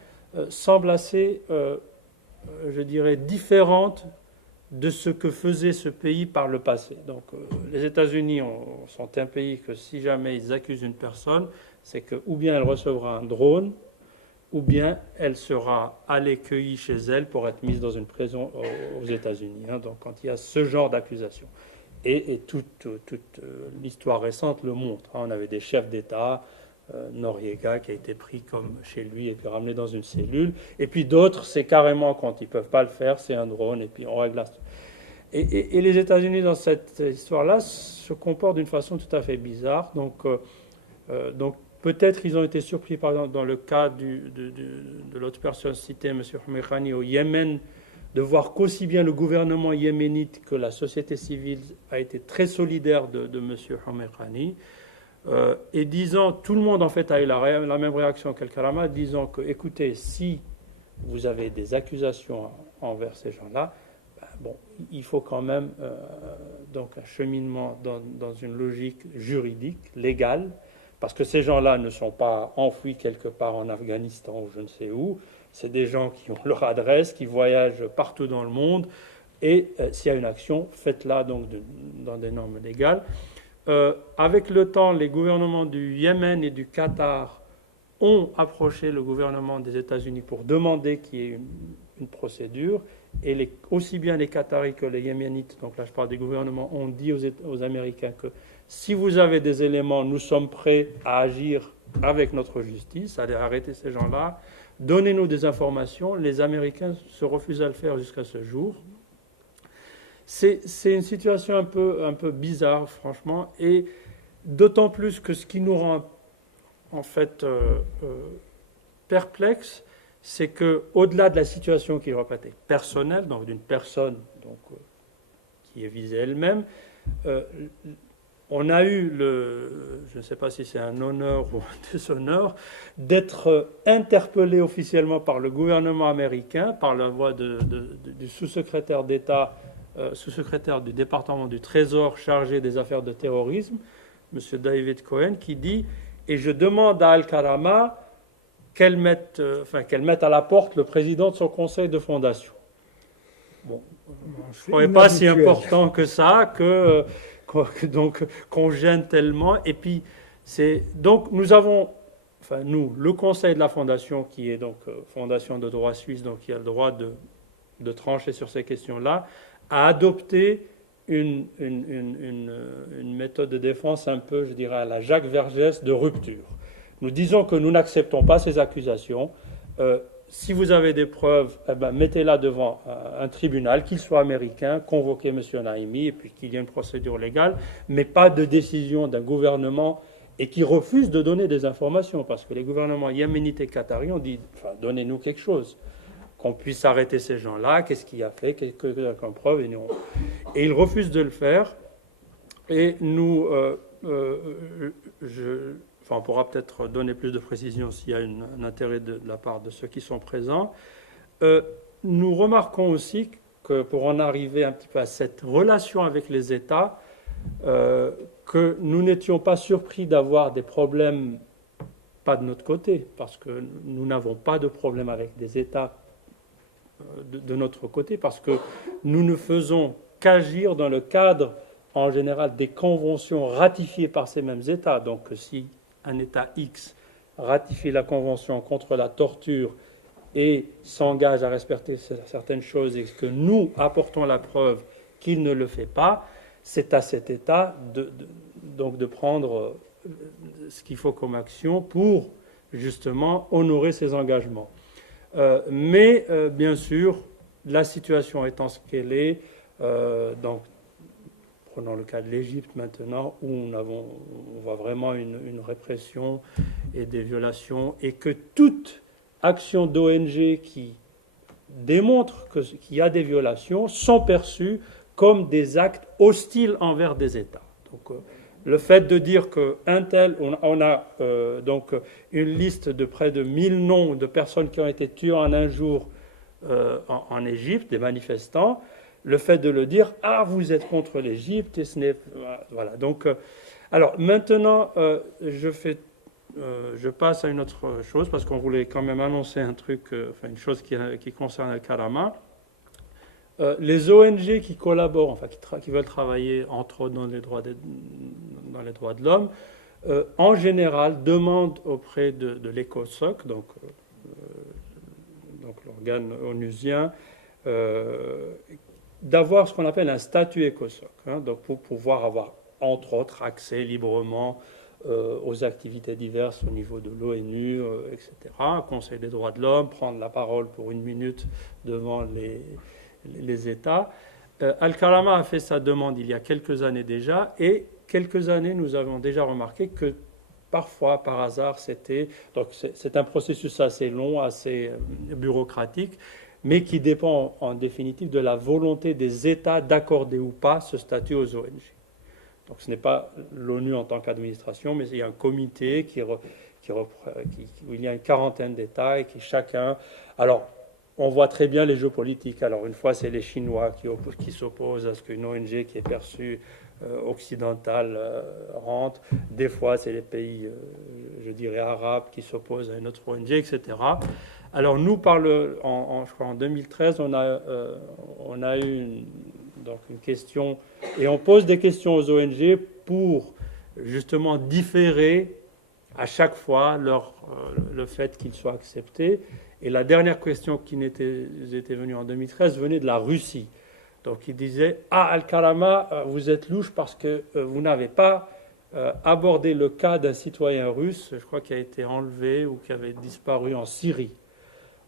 semble assez, je dirais, différente de ce que faisait ce pays par le passé. Donc les États-Unis sont un pays que si jamais ils accusent une personne, c'est que ou bien elle recevra un drone, ou bien elle sera allée cueillie chez elle pour être mise dans une prison aux États-Unis. Hein, donc quand il y a ce genre d'accusation. Et toute l'histoire récente le montre. Hein, on avait des chefs d'État, Noriega qui a été pris comme chez lui et puis ramené dans une cellule. Et puis d'autres, c'est carrément quand ils ne peuvent pas le faire, c'est un drone et puis on règle la... Et les États-Unis, dans cette histoire-là, se comportent d'une façon tout à fait bizarre. Donc peut-être ils ont été surpris, par exemple, dans le cas de l'autre personne citée, M. Khamenei, au Yémen, de voir qu'aussi bien le gouvernement yéménite que la société civile a été très solidaire de M. Khamenei. Et disant, tout le monde en fait a eu la même réaction qu'El Karama, disant que, écoutez, si vous avez des accusations envers ces gens-là, bon, il faut quand même donc un cheminement dans une logique juridique, légale, parce que ces gens-là ne sont pas enfouis quelque part en Afghanistan ou je ne sais où, c'est des gens qui ont leur adresse, qui voyagent partout dans le monde, et s'il y a une action, faites-la donc dans des normes légales. Avec le temps, les gouvernements du Yémen et du Qatar ont approché le gouvernement des États-Unis pour demander qu'il y ait une procédure, et aussi bien les Qataris que les Yéménites, donc là je parle des gouvernements, ont dit aux Américains que si vous avez des éléments, nous sommes prêts à agir avec notre justice, à arrêter ces gens-là, donnez-nous des informations. Les Américains se refusent à le faire jusqu'à ce jour. C'est une situation un peu bizarre, franchement, et d'autant plus que ce qui nous rend en fait perplexes, c'est qu'au-delà de la situation qui va être personnelle, donc d'une personne qui est visée elle-même, on a eu je ne sais pas si c'est un honneur ou un déshonneur, d'être interpellé officiellement par le gouvernement américain, par la voix du sous-secrétaire d'État, sous-secrétaire du département du Trésor chargé des affaires de terrorisme, M. David Cohen, qui dit « Et je demande à Al-Karama qu'elle mette à la porte le président de son conseil de fondation. » Bon, je ne trouvais pas si important que ça, qu'on gêne tellement. Et puis, donc nous avons, le conseil de la fondation, qui est donc fondation de droit suisse, donc qui a le droit de trancher sur ces questions-là, a adopté une méthode de défense un peu, je dirais, à la Jacques Vergès de rupture. Nous disons que nous n'acceptons pas ces accusations. Si vous avez des preuves, mettez-la devant un tribunal, qu'il soit américain, convoquez M. Naimi, et puis qu'il y ait une procédure légale, mais pas de décision d'un gouvernement et qui refuse de donner des informations, parce que les gouvernements yéménites et qataris ont dit, donnez-nous quelque chose, qu'on puisse arrêter ces gens-là, qu'est-ce qu'il a fait, comme preuve, et ils refusent de le faire, et nous, on pourra peut-être donner plus de précision s'il y a un intérêt de la part de ceux qui sont présents. Nous remarquons aussi que pour en arriver un petit peu à cette relation avec les États, que nous n'étions pas surpris d'avoir des problèmes, pas de notre côté, parce que nous n'avons pas de problème avec des États de notre côté, parce que nous ne faisons qu'agir dans le cadre, en général, des conventions ratifiées par ces mêmes États. Donc si un État X ratifie la Convention contre la torture et s'engage à respecter certaines choses et que nous apportons la preuve qu'il ne le fait pas, c'est à cet État de prendre ce qu'il faut comme action pour justement honorer ses engagements. Mais bien sûr, la situation étant ce qu'elle est, donc prenons le cas de l'Égypte maintenant, où on voit vraiment une répression et des violations, et que toute action d'ONG qui démontre qu'il y a des violations sont perçues comme des actes hostiles envers des États. Donc, le fait de dire qu'un tel, on a donc une liste de près de 1000 noms de personnes qui ont été tuées en un jour en Égypte, des manifestants, le fait de le dire, vous êtes contre l'Égypte, et ce n'est... Voilà. Donc, alors, maintenant, je passe à une autre chose, parce qu'on voulait quand même annoncer un truc, une chose qui concerne Al-Karama. Les ONG qui collaborent, enfin qui veulent travailler entre autres dans les droits de l'homme, en général demandent auprès de l'ECOSOC, donc l'organe onusien, d'avoir ce qu'on appelle un statut ECOSOC, donc pour pouvoir avoir entre autres accès librement aux activités diverses au niveau de l'ONU, etc., Conseil des droits de l'homme, prendre la parole pour 1 minute devant les États. Al-Karama a fait sa demande il y a quelques années déjà, et quelques années nous avons déjà remarqué que parfois, par hasard, donc c'est un processus assez long, assez bureaucratique, mais qui dépend en définitive de la volonté des États d'accorder ou pas ce statut aux ONG. Donc ce n'est pas l'ONU en tant qu'administration, mais il y a un comité où il y a une quarantaine d'États et qui chacun... Alors, on voit très bien les jeux politiques. Alors, une fois, c'est les Chinois qui s'opposent à ce qu'une ONG qui est perçue occidentale rentre. Des fois, c'est les pays, je dirais, arabes qui s'opposent à une autre ONG, etc. Alors, nous, je crois en 2013, on a eu donc une question, et on pose des questions aux ONG pour justement différer à chaque fois le fait qu'ils soient acceptés. Et la dernière question qui était venue en 2013 venait de la Russie. Donc il disait « Ah, Al-Karama, vous êtes louche parce que vous n'avez pas abordé le cas d'un citoyen russe, je crois, qui a été enlevé ou qui avait disparu en Syrie. »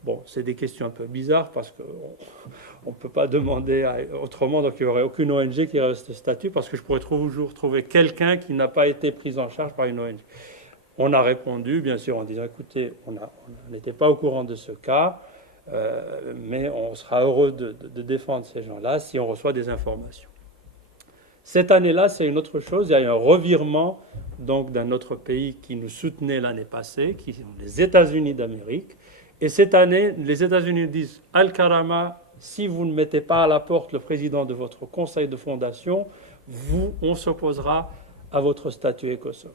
Bon, c'est des questions un peu bizarres parce qu'on ne peut pas demander autrement, donc il n'y aurait aucune ONG qui aurait ce statut parce que je pourrais toujours trouver quelqu'un qui n'a pas été pris en charge par une ONG. On a répondu, bien sûr, en disant, écoutez, on n'était pas au courant de ce cas, mais on sera heureux de défendre ces gens-là si on reçoit des informations. Cette année-là, c'est une autre chose. Il y a eu un revirement donc, d'un autre pays qui nous soutenait l'année passée, qui sont les États-Unis d'Amérique. Et cette année, les États-Unis disent, Al-Karama, si vous ne mettez pas à la porte le président de votre conseil de fondation, on s'opposera à votre statut ECOSOC.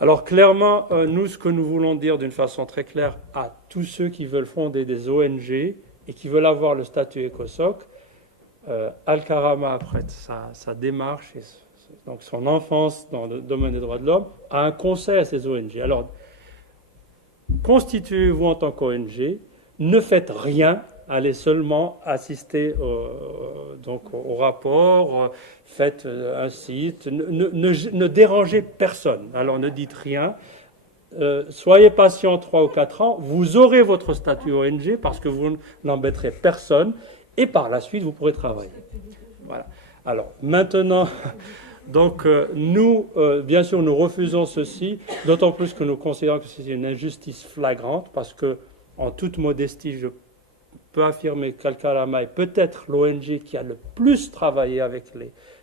Alors clairement, nous, ce que nous voulons dire d'une façon très claire à tous ceux qui veulent fonder des ONG et qui veulent avoir le statut ECOSOC, Al-Karama, après sa démarche et donc son enfance dans le domaine des droits de l'homme, a un conseil à ces ONG. Alors, constituez-vous en tant qu'ONG, ne faites rien, allez seulement assister au rapport, faites un site, ne dérangez personne. Alors ne dites rien, soyez patient 3 ou 4 ans, vous aurez votre statut ONG parce que vous n'embêterez personne et par la suite vous pourrez travailler. Voilà. Alors maintenant, donc nous, bien sûr, nous refusons ceci, d'autant plus que nous considérons que c'est une injustice flagrante parce que, en toute modestie, je peux affirmer qu'Al-Karama est peut-être l'ONG qui a le plus travaillé avec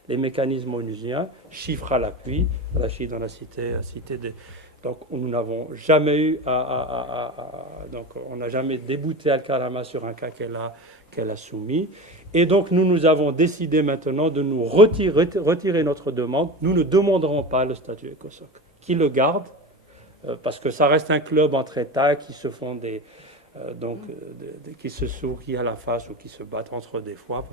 les mécanismes onusiens, chiffres à l'appui. Rachid en a cité des... Donc nous n'avons jamais eu donc on n'a jamais débouté Al-Karama sur un cas qu'elle a soumis. Et donc nous avons décidé maintenant de nous retirer notre demande. Nous ne demanderons pas le statut ECOSOC. Qui le garde, parce que ça reste un club entre États qui se font qui se sourient à la face ou qui se battent entre eux des fois,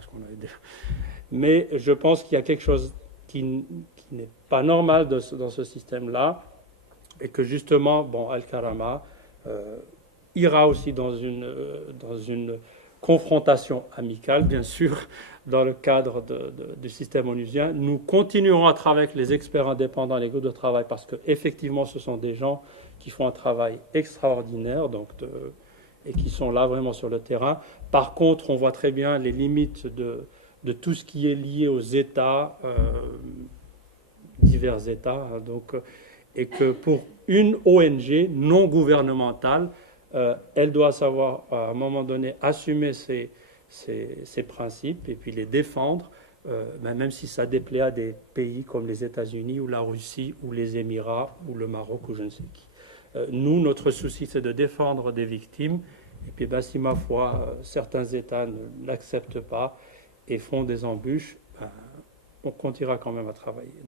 mais je pense qu'il y a quelque chose qui n'est pas normal dans ce système-là, et que justement, Al-Karama ira aussi dans une confrontation amicale, bien sûr, dans le cadre du système onusien. Nous continuerons à travailler avec les experts indépendants et les groupes de travail, parce qu'effectivement, ce sont des gens qui font un travail extraordinaire, et qui sont là vraiment sur le terrain. Par contre, on voit très bien les limites de tout ce qui est lié aux États, divers États, et que pour une ONG non gouvernementale, elle doit savoir à un moment donné assumer ses principes et puis les défendre, même si ça déplaît à des pays comme les États-Unis ou la Russie ou les Émirats ou le Maroc ou je ne sais qui. Nous, notre souci, c'est de défendre des victimes. Et puis, si ma foi, certains États ne l'acceptent pas et font des embûches, on continuera quand même à travailler.